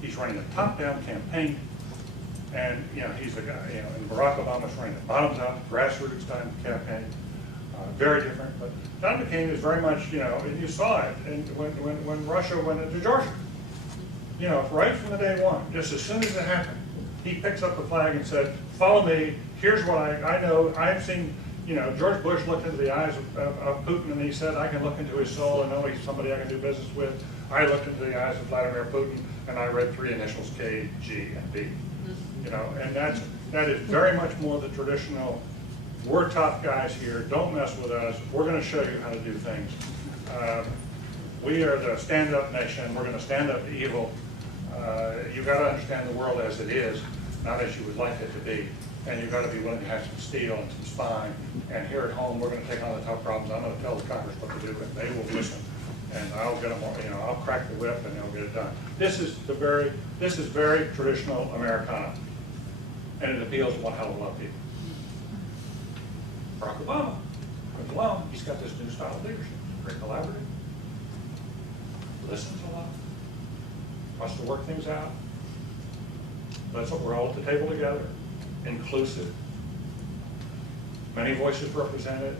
He's running a top-down campaign, and he's the guy. And Barack Obama's running a bottoms-up, grassroots type campaign. Very different, but John McCain is very much, and you saw it, and when Russia went into Georgia, right from the day one, just as soon as it happened, he picks up the flag and said, "Follow me. Here's what I know. I've seen." George Bush looked into the eyes of Putin and he said, "I can look into his soul and know he's somebody I can do business with." I looked into the eyes of Vladimir Putin and I read 3 initials, K, G, and B. And that is very much more the traditional. We're tough guys here. Don't mess with us. We're going to show you how to do things. We are the stand-up nation. We're going to stand up to evil. You've got to understand the world as it is, not as you would like it to be. And you've got to be willing to have some steel and some spine. And here at home, we're going to take on the tough problems. I'm going to tell the Congress what to do, and they will listen. And I'll get them. I'll crack the whip, and they'll get it done. This is very traditional Americana, and it appeals to one hell of a lot of people. Barack Obama comes along. He's got this new style of leadership. Very collaborative. Listens a lot. Wants to work things out. We're all at the table together. Inclusive. Many voices represented.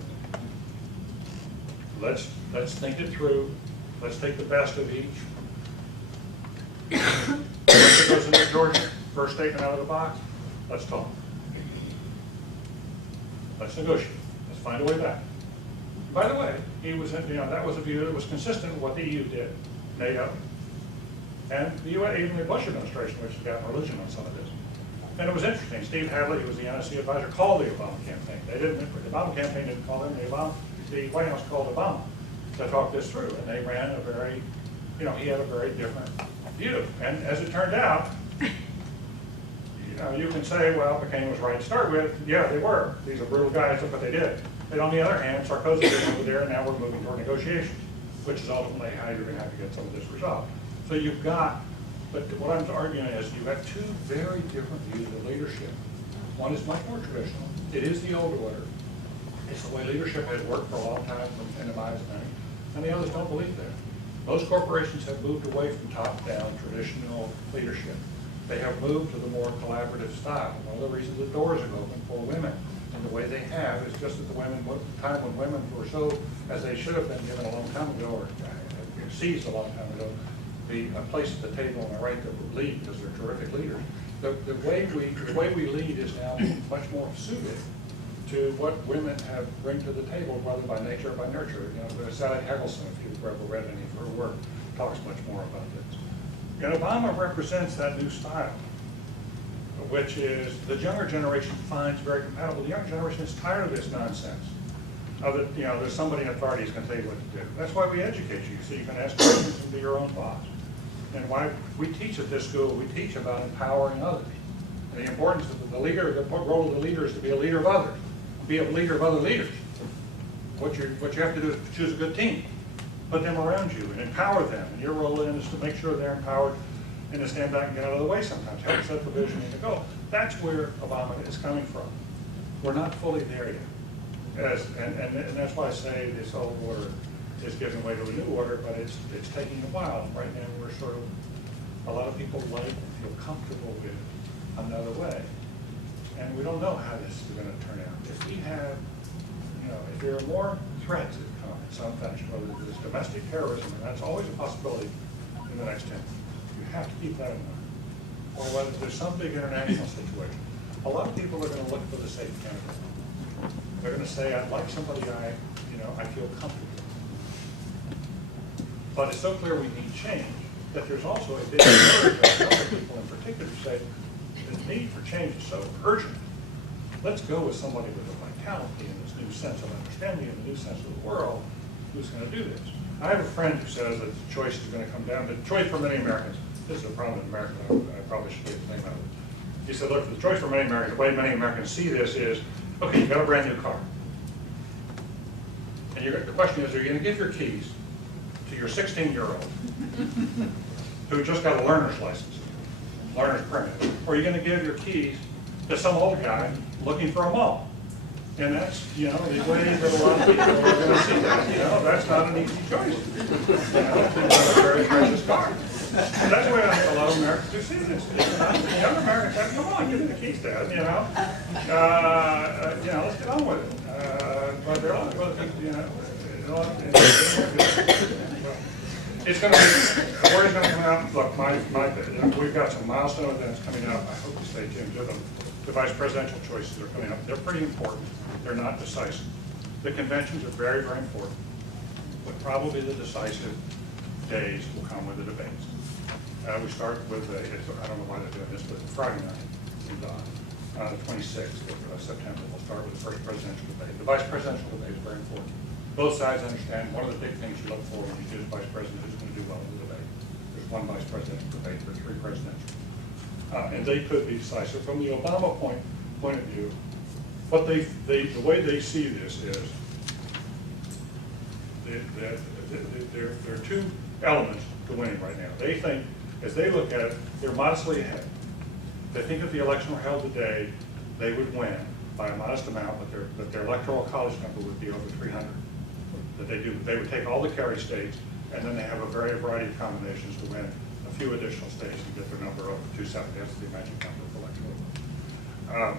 Let's think it through. Let's take the best of each. Once it goes into Georgia, first statement out of the box, let's talk. Let's negotiate. Let's find a way back. By the way, that was a view that was consistent with what the EU did, NATO, and the U.S., even the Bush administration, which has gotten religion on some of this. And it was interesting. Steve Hadley, who was the NSC advisor, called the Obama campaign. The Obama campaign didn't call him. The White House called Obama to talk this through, and they ran a very, he had a very different view. And as it turned out, you can say, well, McCain was right to start with. Yeah, they were. These are brutal guys. Look what they did. But on the other hand, Sarkozy is over there, and now we're moving toward negotiations, which is ultimately how you're going to have to get some of this resolved. So you've got, but what I'm arguing is you have 2 very different views of leadership. One is much more traditional. It is the old order. It's the way leadership has worked for a long time in the minds of many, and the others don't believe that. Most corporations have moved away from top-down traditional leadership. They have moved to the more collaborative style. One of the reasons the doors have opened for women and the way they have is just that the time when women were so, as they should have been given a long time ago, or seized a long time ago, a place at the table and a right to lead because they're terrific leaders. The way we lead is now much more suited to what women bring to the table, whether by nature or by nurture. Sally Hegelson, if you've ever read any of her work, talks much more about this. And Obama represents that new style, which is the younger generation finds very compatible. The younger generation is tired of this nonsense. There's somebody in authority who's going to tell you what to do. That's why we educate you, so you can ask questions and be your own boss. And why we teach at this school, we teach about empowering others. And the importance of the leader, the role of the leader is to be a leader of others, be a leader of other leaders. What you have to do is choose a good team, put them around you and empower them. And your role then is to make sure they're empowered and to stand back and get out of the way sometimes, help set the vision and to go. That's where Obama is coming from. We're not fully there yet. And that's why I say this old order is giving way to a new order, but it's taking a while. Right now we're sort of, a lot of people like and feel comfortable with another way. And we don't know how this is going to turn out. If we have, if there are more threats that come in some fashion, whether it's domestic terrorism, and that's always a possibility in the next 10 years, you have to keep that in mind. Or whether there's some big international situation. A lot of people are going to look for the safe candidate. They're going to say, I'd like somebody I feel comfortable with. But it's so clear we need change that there's also a big urge of other people in particular who say, the need for change is so urgent. Let's go with somebody with a vitality and this new sense of understanding and a new sense of the world who's going to do this. I have a friend who says that the choice is going to come down to choice for many Americans. This is a problem in America. I probably should get the name out of it. He said, look, the choice for many Americans, the way many Americans see this is, okay, you got a brand new car. And the question is, are you going to give your keys to your 16-year-old who just got a learner's license? learner's permit? Or are you gonna give your keys to some old guy looking for a mall? And that's, you know, the way that a lot of people are gonna see that, you know, that's not an easy choice. You know, it's a very precious car. And that's the way I think a lot of Americans do see this. Young Americans say, come on, give me the keys, Dad, you know? Let's get on with it. But there are a lot of other things, you know, it's going to be, where it's going to come out, look, we've got some milestone events coming up. I hope you stay tuned to them. The vice presidential choices are coming up. They're pretty important. They're not decisive. The conventions are very, very important. But probably the decisive days will come with the debates. We start with, I don't know why they're doing this, but Friday night, on the 26th of September, we'll start with the first presidential debate. The vice presidential debate is very important. Both sides understand one of the big things you look for when you choose vice president is going to do well in the debate. There's one vice presidential debate, there's 3 presidential. And they could be decisive. From the Obama point of view, what the way they see this is there are 2 elements to winning right now. They think, as they look at it, they're modestly ahead. They think if the election were held today, they would win by a modest amount, but their electoral college number would be over 300. That they would take all the carry states, and then they have a variety of combinations to win a few additional states and get their number over 270. That's the magic number for electoral.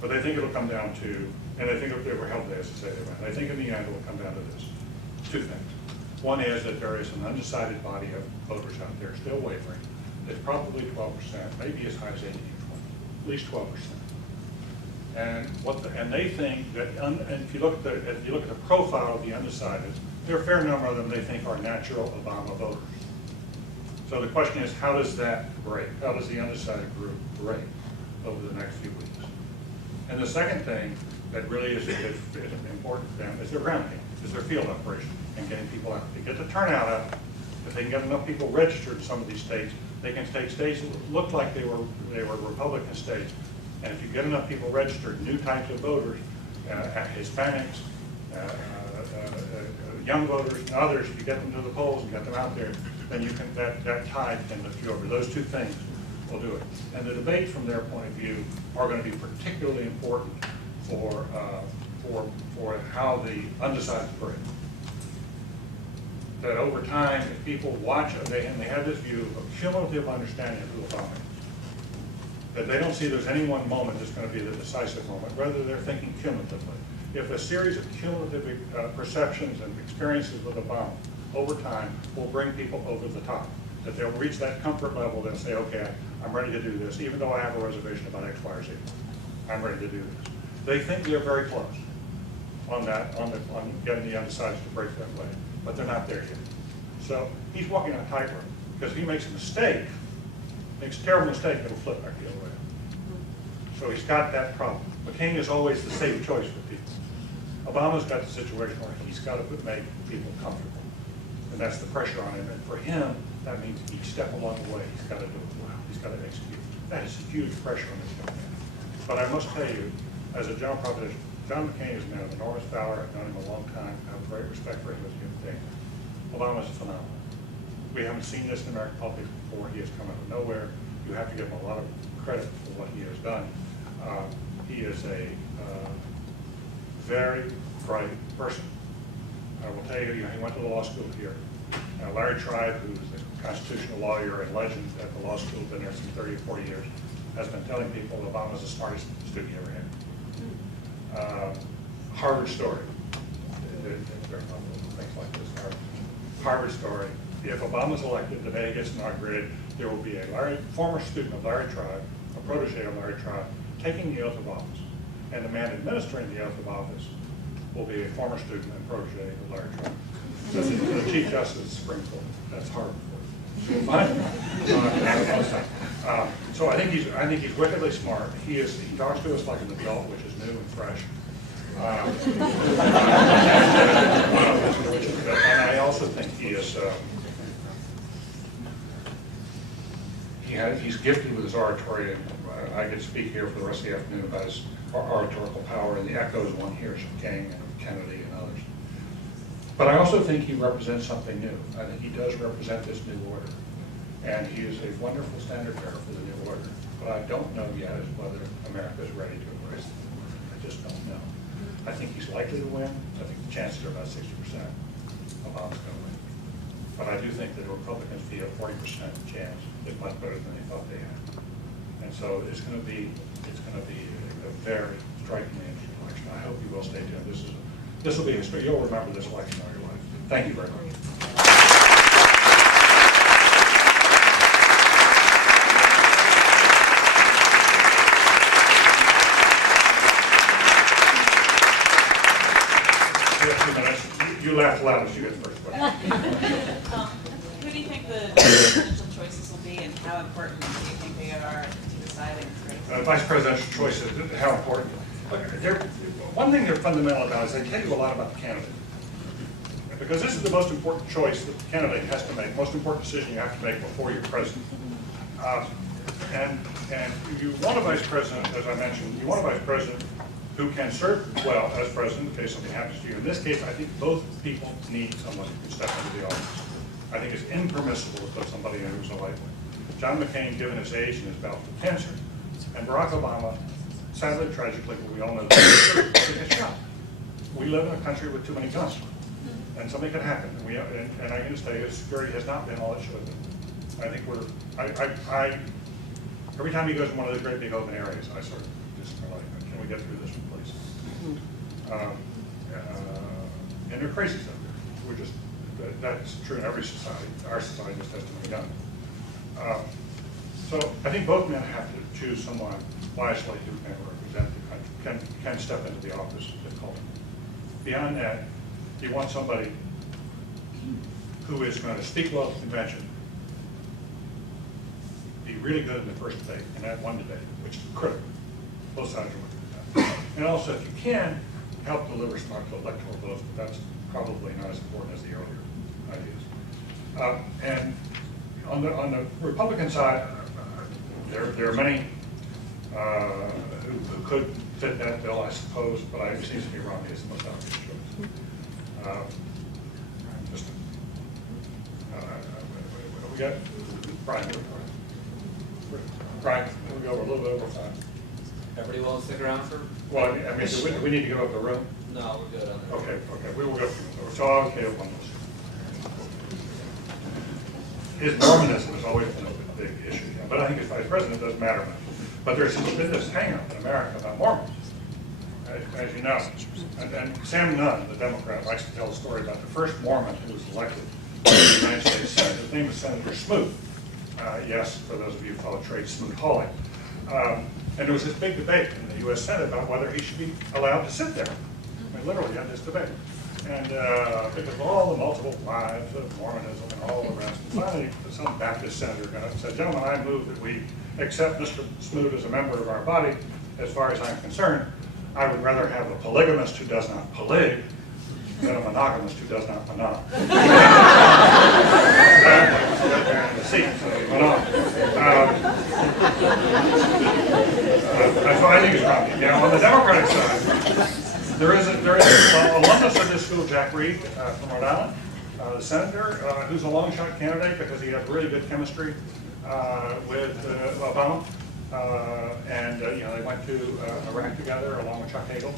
But they think it'll come down to, and they think if they were held today, as I say, they win. I think in the end it will come down to this: 2 things. One is that there is an undecided body of voters out there still wavering. It's probably 12%, maybe as high as 18, 20, at least 12%. And they think that, and if you look at the profile of the undecided, there are a fair number of them they think are natural Obama voters. So the question is, how does that break? How does the undecided group break over the next few weeks? And the second thing that really is important to them is their ground game, is their field operation, and getting people out. To get the turnout up, if they can get enough people registered in some of these states, they can take states that look like they were Republican states. And if you get enough people registered, new types of voters, Hispanics, young voters, and others, if you get them to the polls and get them out there, then you can, that tide can lift you over. Those 2 things will do it. And the debates from their point of view are going to be particularly important for how the undecided break. That over time, if people watch, and they have this view of cumulative understanding of who Obama is, that they don't see there's any one moment that's going to be the decisive moment, rather they're thinking cumulatively. If a series of cumulative perceptions and experiences with Obama over time will bring people over the top, that they'll reach that comfort level and say, okay, I'm ready to do this, even though I have a reservation about X, Y, or Z. I'm ready to do this. They think they're very close on that, on getting the undecided to break that way, but they're not there yet. So he's walking on a tightrope, because if he makes a mistake, makes a terrible mistake, it'll flip back the other way. So he's got that problem. McCain is always the safe choice for people. Obama's got the situation where he's got to make people comfortable. And that's the pressure on him. And for him, that means each step along the way, he's got to do it well. He's got to execute. That is huge pressure on this young man. But I must tell you, as a general proposition, John McCain is a man of enormous valor. I've known him a long time. I have great respect for him as a human being. Obama's phenomenal. We haven't seen this in American politics before. He has come out of nowhere. You have to give him a lot of credit for what he has done. He is a very bright person. I will tell you, he went to the law school here. Larry Tribe, who's a constitutional lawyer and legend at the law school, been there some 30 or 40 years, has been telling people Obama's the smartest student he ever had. Harvard story. Things like this. Harvard story. If Obama's elected, the day he gets inaugurated, there will be a former student of Larry Tribe, a protege of Larry Tribe, taking the oath of office. And the man administering the oath of office will be a former student and protege of Larry Tribe. That's the Chief Justice of the Supreme Court. That's Harvard for you. So I think he's wickedly smart. He talks to us like an adult, which is new and fresh. And I also think he is. He's gifted with his oratory, and I could speak here for the rest of the afternoon about his oratorical power and the echoes one hears from King and Kennedy and others. But I also think he represents something new. I think he does represent this new order. And he is a wonderful standard bearer for the new order. What I don't know yet is whether America is ready to embrace the new order. I just don't know. I think he's likely to win. I think the chances are about 60%. Obama's going to win. But I do think that the Republicans feel 40% chance is much better than they thought they had. And so it's going to be a very strikingly interesting election. I hope you will stay tuned. This will be history. You'll remember this election all your life. Thank you very much. You laugh loudest, you get the first question. Who do you think the presidential choices will be, and how important do you think they are to deciding this race? Vice presidential choices, how important? One thing they're fundamental about is they tell you a lot about the candidate. Because this is the most important choice that the candidate has to make, most important decision you have to make before you're president. And you want a vice president, as I mentioned, you want a vice president who can serve well as president in case something happens to you. In this case, I think both people need someone who can step into the office. I think it's impermissible to put somebody in who's a lightweight. John McCain, given his age and his battle with cancer, and Barack Obama, sadly, tragically, we all know that he gets shot. We live in a country with too many guns, and something can happen. And I'm going to say security has not been all it should have been. I think every time he goes in one of those great big open areas, I sort of just like, can we get through this one, please? And they're crazy stuff. We're just, that's true in every society. Our society just has too many guns. So I think both men have to choose someone wisely who can represent the country, can step into the office of the cult. Beyond that, you want somebody who is going to speak well at the convention, be really good in the first debate, and that one debate, which is critical. Both sides are looking at that. And also, if you can, help deliver smart electoral votes, but that's probably not as important as the earlier ideas. And on the Republican side, there are many who could fit that bill, I suppose, but it seems to me Romney is the most obvious choice. We got Brian here. Brian, we'll go over a little bit over time. Everybody will stick around for? Well, I mean, do we need to go up the room? No, we're good on that. Okay, we will go. So I'll okay one His Mormonism has always been a big issue, but I think as vice president it doesn't matter much. But there's been this hang-up in America about Mormons, as you know. And Sam Nunn, the Democrat, likes to tell a story about the first Mormon who was elected to the United States Senate. His name was Senator Smoot. Yes, for those of you who follow trade, Smoot-Hawley. And there was this big debate in the U.S. Senate about whether he should be allowed to sit there. I mean, literally had this debate. And because of all the multiple wives of Mormonism and all the rest, and finally some Baptist senator got up and said, "Gentlemen, I move that we accept Mr. Smoot as a member of our body. As far as I'm concerned, I would rather have a polygamist who does not polig than a monogamist who does not monog." So I think it's probably. Now, on the Democratic side, there is an alumnus of this school, Jack Reed, from Rhode Island, the senator, who's a long shot candidate because he has really good chemistry with Obama. They went to Iraq together along with Chuck Hagel.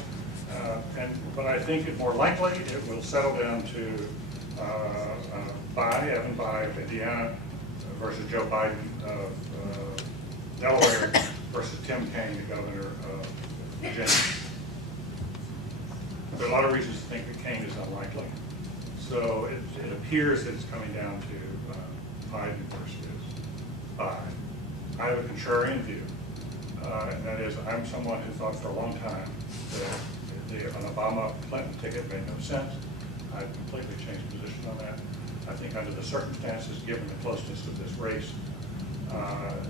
But I think it more likely it will settle down to Evan Bayh of Indiana versus Joe Biden of Delaware versus Tim Kaine, the governor of Virginia. There are a lot of reasons to think that Kaine is unlikely. So it appears that it's coming down to Biden versus Bayh. I have a contrarian view, and that is I'm someone who thought for a long time that an Obama-Clinton ticket made no sense. I've completely changed position on that. I think under the circumstances, given the closeness of this race,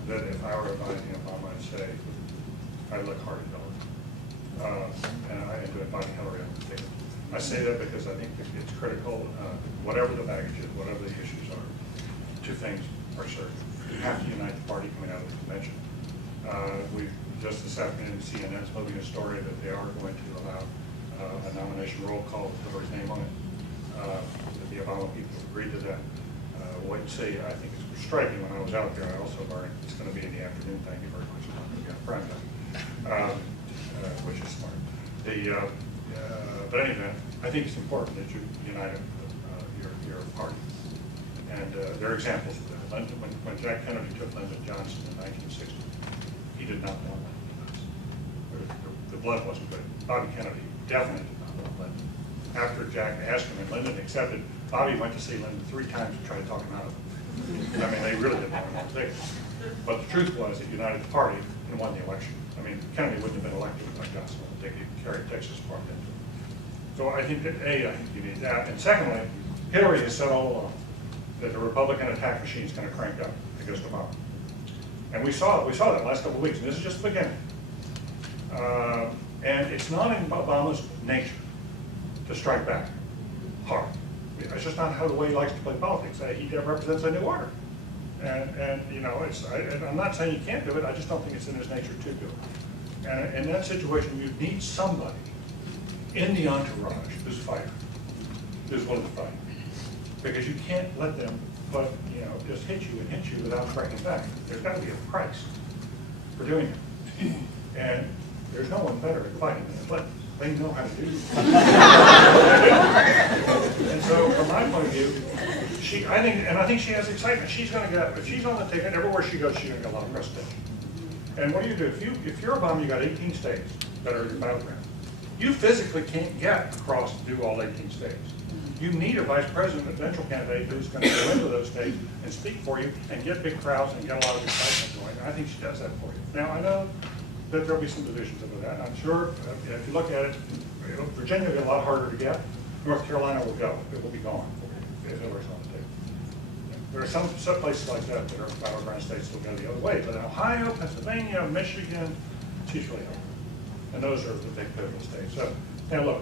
that if I were advising Obama, I'd say I'd look hard at Hillary. And I had to invite Hillary on the ticket. I say that because I think it's critical, whatever the baggage is, whatever the issues are, two things are certain. You have to unite the party coming out of the convention. We just this afternoon, CNN's moving a story that they are going to allow a nomination roll call with Hillary's name on it. That the Obama people agreed to that. we'll wait and see. I think it's striking when I was out there. I also learned it's going to be in the afternoon. Thank you very much. Which is smart. But anyway, I think it's important that you unite your party. And there are examples of that. When Jack Kennedy took Lyndon Johnson in 1960, he did not want Lyndon. The blood wasn't good. Bobby Kennedy definitely did not want Lyndon. After Jack asked him and Lyndon accepted, Bobby went to see Lyndon 3 times to try to talk him out of it. I mean, they really didn't want him on the ticket. But the truth was it united the party and won the election. I mean, Kennedy wouldn't have been elected without Johnson on the ticket. He carried Texas part into it. So I think that, I think you need that. And secondly, Hillary has said all along that the Republican attack machine is going to crank up against Obama. And we saw that last couple of weeks, and this is just the beginning. And it's not in Obama's nature to strike back hard. It's just not how the way he likes to play politics. He represents a new order. And you know, I'm not saying he can't do it, I just don't think it's in his nature to do it. And in that situation, you need somebody in the entourage who's a fighter, who's willing to fight. Because you can't let them just hit you and hit you without striking back. There's got to be a price for doing it. And there's no one better at fighting than athletes. They know how to do it. And so from my point of view, I think she has excitement. She's going to get, if she's on the ticket, everywhere she goes, she's going to get a lot of prestige. And what do you do? If you're Obama, you got 18 states that are your battleground. You physically can't get across to do all 18 states. You need a vice presidential candidate who's going to go into those states and speak for you and get big crowds and get a lot of excitement going. And I think she does that for you. Now, I know that there'll be some divisions over that. I'm sure if you look at it, Virginia will be a lot harder to get. North Carolina will go. It will be gone if Hillary's on the table. There are some places like that that are battleground states that will go the other way. But Ohio, Pennsylvania, Michigan, she's really open. And those are the big pivotal states. So, now look,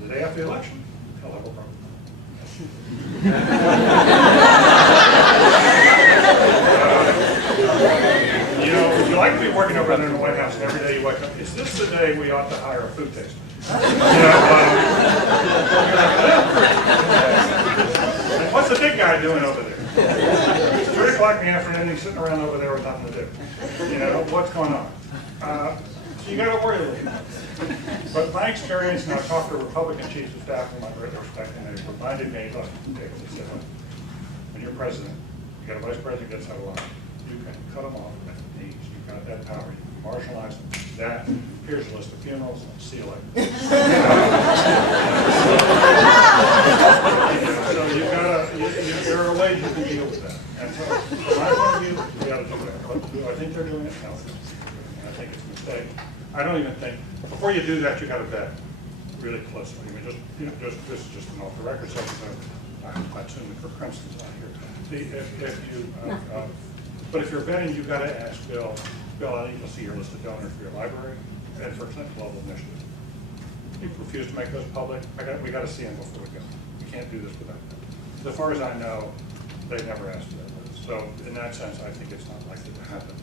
the day after the election, he'll have a problem. You know, you like to be working over there in the White House, and every day you wake up, is this the day we ought to hire a food taster? And what's the big guy doing over there? It's 3 o'clock in the afternoon, he's sitting around over there with nothing to do. You know, what's going on? So you got to worry a little bit. But my experience, and I've talked to Republican chiefs of staff in my great respect, and they reminded me, look, they said, look, when you're president, you got a vice president gets out of line, you can cut them off at the knees. You've got that power. You can marginalize them. That, here's a list of funerals, and see you later. So you've got to, there are ways you can deal with that. And so, from my point of view, we got to do that. But do I think they're doing it? No. I think it's a mistake. I don't even think, before you do that, you got to vet really closely. I mean, this is just an off the record section, I assume the Crimson's not here. But if you're vetting, you've got to ask Bill, I need to see your list of donors for your library and for global initiative. You refuse to make those public, we got to see them before we go. We can't do this without them. As far as I know, they never asked for that list. So in that sense, I think it's not likely to happen.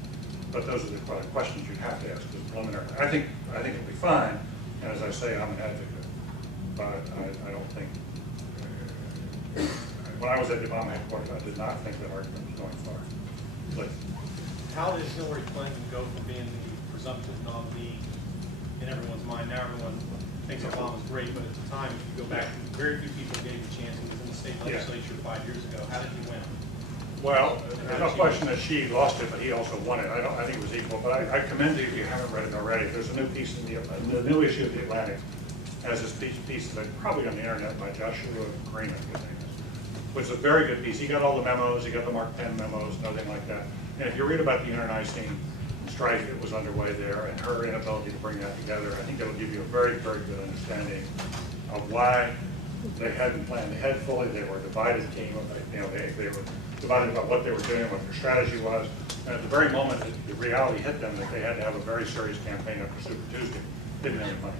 But those are the questions you'd have to ask as preliminary. I think it'll be fine, and as I say, I'm an advocate. But I don't think, when I was at the Obama headquarters, I did not think that argument was going far. Please. How did Hillary Clinton go from being the presumptive nominee in everyone's mind? Now everyone thinks Obama's great, but at the time, if you go back, very few people gave him a chance. He was in the state legislature 5 years ago. How did he win? Well, there's no question that she lost it, but he also won it. I think it was equal. But I commend you if you haven't read it already. There's a new piece in the new issue of the Atlantic has this piece that's probably on the internet by Joshua Green, I think his name is. Which is a very good piece. He got all the memos. He got the Mark Penn memos, nothing like that. And if you read about the internecine strife that was underway there and her inability to bring that together, I think it'll give you a very, very good understanding of why they hadn't planned ahead fully. They were a divided team. They were divided about what they were doing, what their strategy was. And at the very moment that the reality hit them that they had to have a very serious campaign after Super Tuesday, they didn't have any money.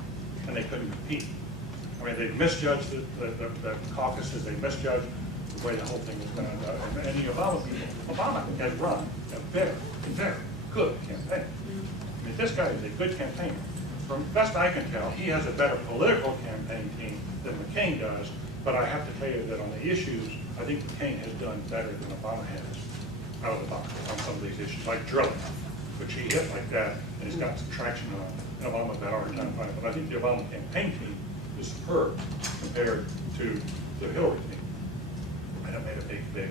And they couldn't compete. I mean, they misjudged the caucuses. They misjudged the way the whole thing was going to go. And the Obama has run a very, very good campaign. I mean, this guy is a good campaigner. From best I can tell, he has a better political campaign team than McCain does But I have to tell you that on the issues, I think McCain has done better than Obama has out of the box on some of these issues, like drilling, which he hit like that, and he's got some traction on. And Obama had a hard time finding it. But I think the Obama campaign team is superb compared to the Hillary team. And it made a big, big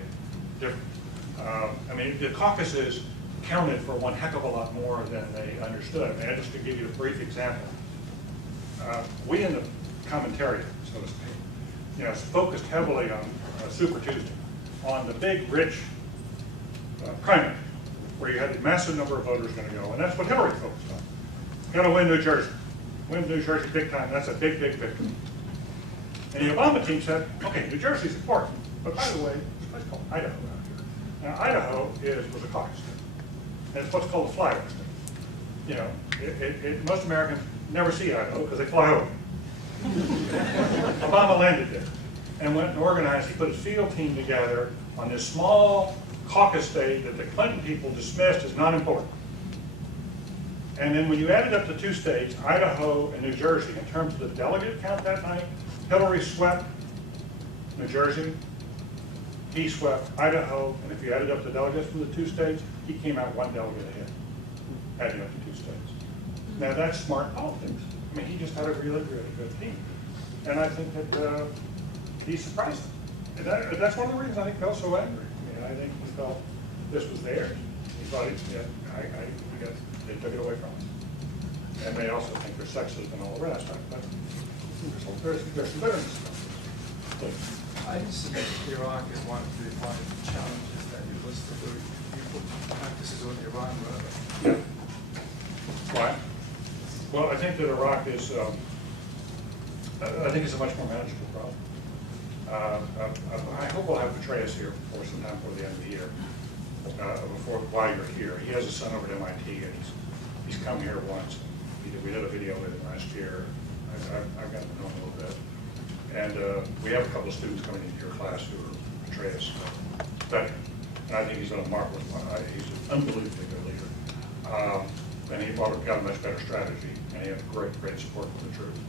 difference. I mean, the caucuses counted for one heck of a lot more than they understood. I mean, just to give you a brief example. We in the commentariat, so to speak, focused heavily on Super Tuesday, on the big, rich primary, where you had a massive number of voters going to go, and that's what Hillary focused on. Got to win New Jersey. Win New Jersey big time. That's a big, big victory. And the Obama team said, okay, New Jersey's important, but by the way, it's a place called Idaho out here. Now, Idaho was a caucus state, and it's what's called a flyover state. Most Americans never see Idaho because they fly over. Obama landed there and went and organized. He put his field team together on this small caucus state that the Clinton people dismissed as not important. And then when you added up the two states, Idaho and New Jersey, in terms of the delegate count that night, Hillary swept New Jersey, he swept Idaho, and if you added up the delegates from the two states, he came out one delegate ahead, adding up the two states. Now that's smart politics. I mean, he just had a really, really good team. And I think that he surprised them. And that's one of the reasons I think Bill's so angry. I mean, I think he felt this was theirs. He thought, they took it away from us. And they also think they're sexist and all the rest. But there's some bitterness. I submit Iraq is one of the challenges that you listed, where people practices on Iran rather. Yeah. Why? Well, I think that Iraq is, I think it's a much more manageable problem. I hope we'll have Petraeus here for some time before the end of the year, while you're here. He has a son over at MIT, and he's come here once. We did a video with him last year. I've gotten to know him a little bit. And we have a couple of students coming into your class who are Petraeus studying. And I think he's done a marvelous one. He's an unbelievably good leader. And he got a much better strategy, and he had great support from the troops.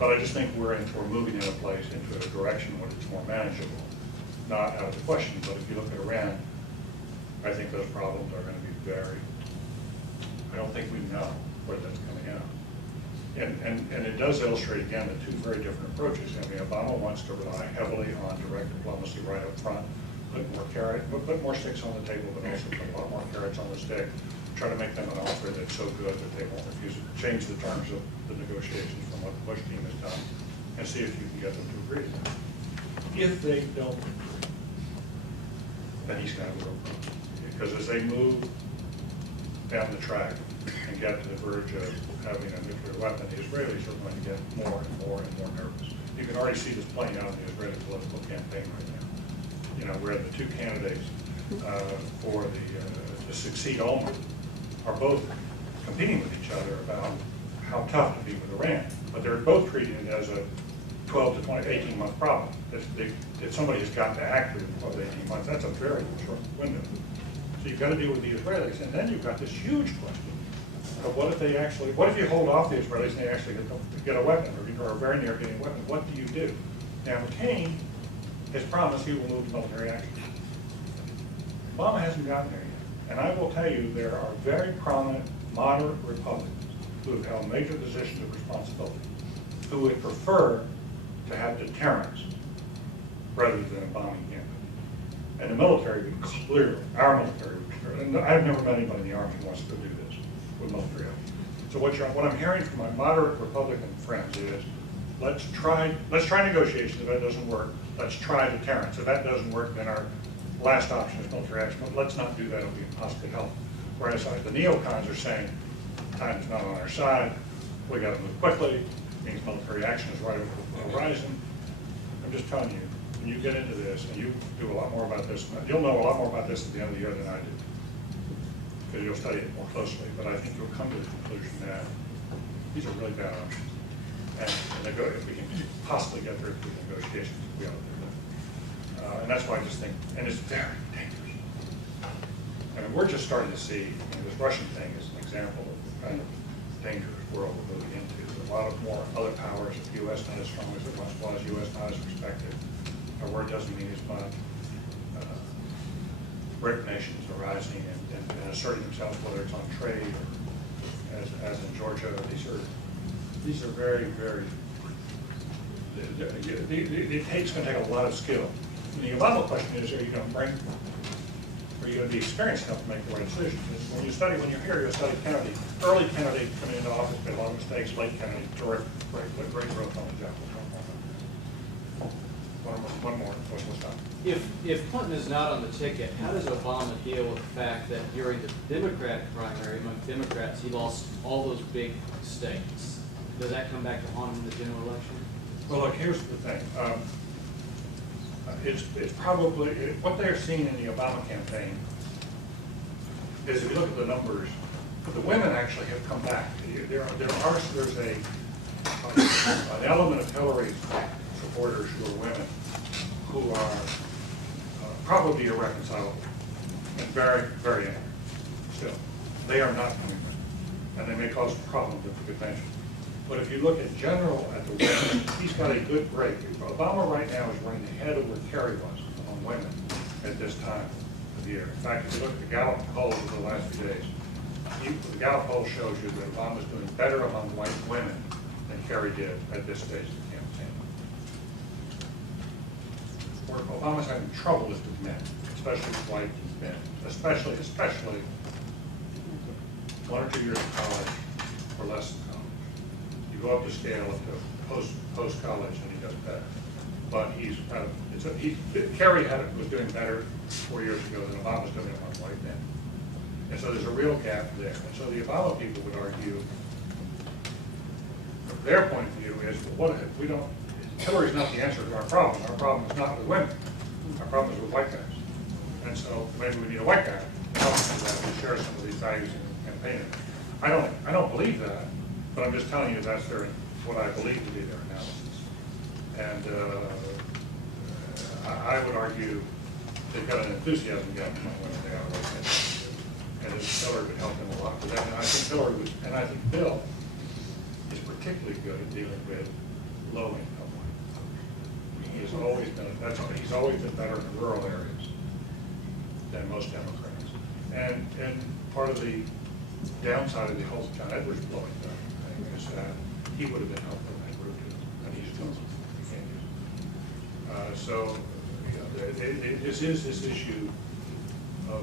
But I just think we're moving in a place into a direction where it's more manageable. Not out of the question, but if you look at Iran, I think those problems are going to be I don't think we know where that's coming out. And it does illustrate, again, the two very different approaches. I mean, Obama wants to rely heavily on direct diplomacy right up front, put more sticks on the table, but also put a lot more carrots on the stick, try to make them an offer that's so good that they won't refuse it, change the terms of the negotiations from what the Bush team has done, and see if you can get them to agree. If they don't agree, then he's got to go. Because as they move down the track and get to the verge of having a nuclear weapon, the Israelis are going to get more and more and more nervous. You can already see this playing out in the Israeli political campaign right now. Where the two candidates for the succeed only are both competing with each other about how tough to be with Iran, but they're both treating it as a 12 to 20, 18-month problem. If somebody has got to act within 12 to 18 months, that's a very short window. So you've got to deal with the Israelis, and then you've got this huge question of what if you hold off the Israelis and they actually get a weapon, or are very near getting a weapon? What do you do? Now, McCain has promised he will move to military action. Obama hasn't gotten there yet. And I will tell you, there are very prominent moderate Republicans who have held major positions of responsibility, who would prefer to have deterrence rather than a bombing campaign. And the military would clearly, our military would clearly, and I've never met anybody in the Army who wants to do this with military action. So what I'm hearing from my moderate Republican friends is, let's try negotiations. If that doesn't work, let's try deterrence. If that doesn't work, then our last option is military action. But let's not do that. It'll be impossibly helpful. Whereas the neocons are saying, time is not on our side. We got to move quickly. It means military action is right over the horizon. I'm just telling you, when you get into this, and you do a lot more about this, you'll know a lot more about this at the end of the year than I do, because you'll study it more closely. But I think you'll come to the conclusion that these are really bad options. And if we can possibly get through negotiations, we ought to do that. And that's why I just think, and it's very dangerous. I mean, we're just starting to see, this Russian thing is an example of the kind of dangerous world we're moving into. The a lot of more other powers, the U.S. not as strong as it once was, U.S. not as respected. Our word doesn't mean as much. Great nations are rising and asserting themselves, whether it's on trade or as in Georgia. These are very, very, it's going to take a lot of skill. And the Obama question is, are you going to be experienced enough to make the right decisions? When you're here, you'll study Kennedy. Early Kennedy coming into office made a lot of mistakes. Late Kennedy, terrific, great growth on the job. One more, we'll stop. If Clinton is not on the ticket, how does Obama deal with the fact that during the Democratic primary, among Democrats, he lost all those big states? Does that come back to haunt him in the general election? Well, look, here's the thing. It's probably, what they're seeing in the Obama campaign is, if you look at the numbers, the women actually have come back. There's an element of Hillary's supporters who are women, who are probably irreconcilable and very, very angry still. They are not coming back, and they may cause problems at the convention. But if you look in general at the women, he's got a good break. Obama right now is running ahead of where Kerry was among women at this time of the year. In fact, if you look at the Gallup polls over the last few days, the Gallup poll shows you that Obama's doing better among white women than Kerry did at this stage of the campaign. Where Obama's having trouble is with men, especially with white men, especially 1 or 2 years of college or less than college. You go up the scale up to post-college and he does better. But Kerry was doing better 4 years ago than Obama's doing among white men. And so there's a real gap there. And so the Obama people would argue, from their point of view, is, well, Hillary's not the answer to our problem. Our problem is not with women. Our problem is with white guys. And so maybe we need a white guy to help us with that and share some of these values in campaigning. I don't believe that, but I'm just telling you that's what I believe to be their analysis. And I would argue they've got an enthusiasm gap among women they are white guys. And Hillary would help them a lot with that. And I think Bill is particularly good at dealing with low-income women. He's always been better in the rural areas than most Democrats. And part of the downside of the whole John Edwards blowing thing is that he would have been helpful in that group too, and he's not. He can't use it. So this is this issue of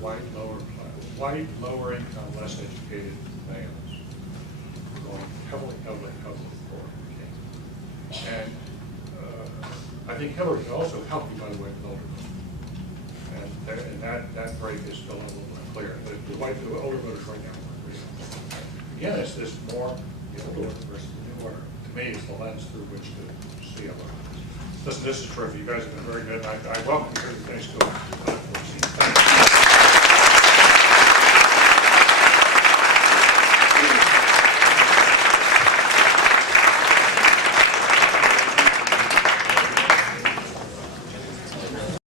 white lower income, less educated males going heavily forward. And I think Hillary can also help you, by the way, with older voters. And that break is still a little unclear. The older voters right now are real. Again, it's this more the old order versus the new order. To me, it's the lens through which to see a lot of this. Listen, this is terrific. You guys have been very good. I welcome you here to the day school. Thank you.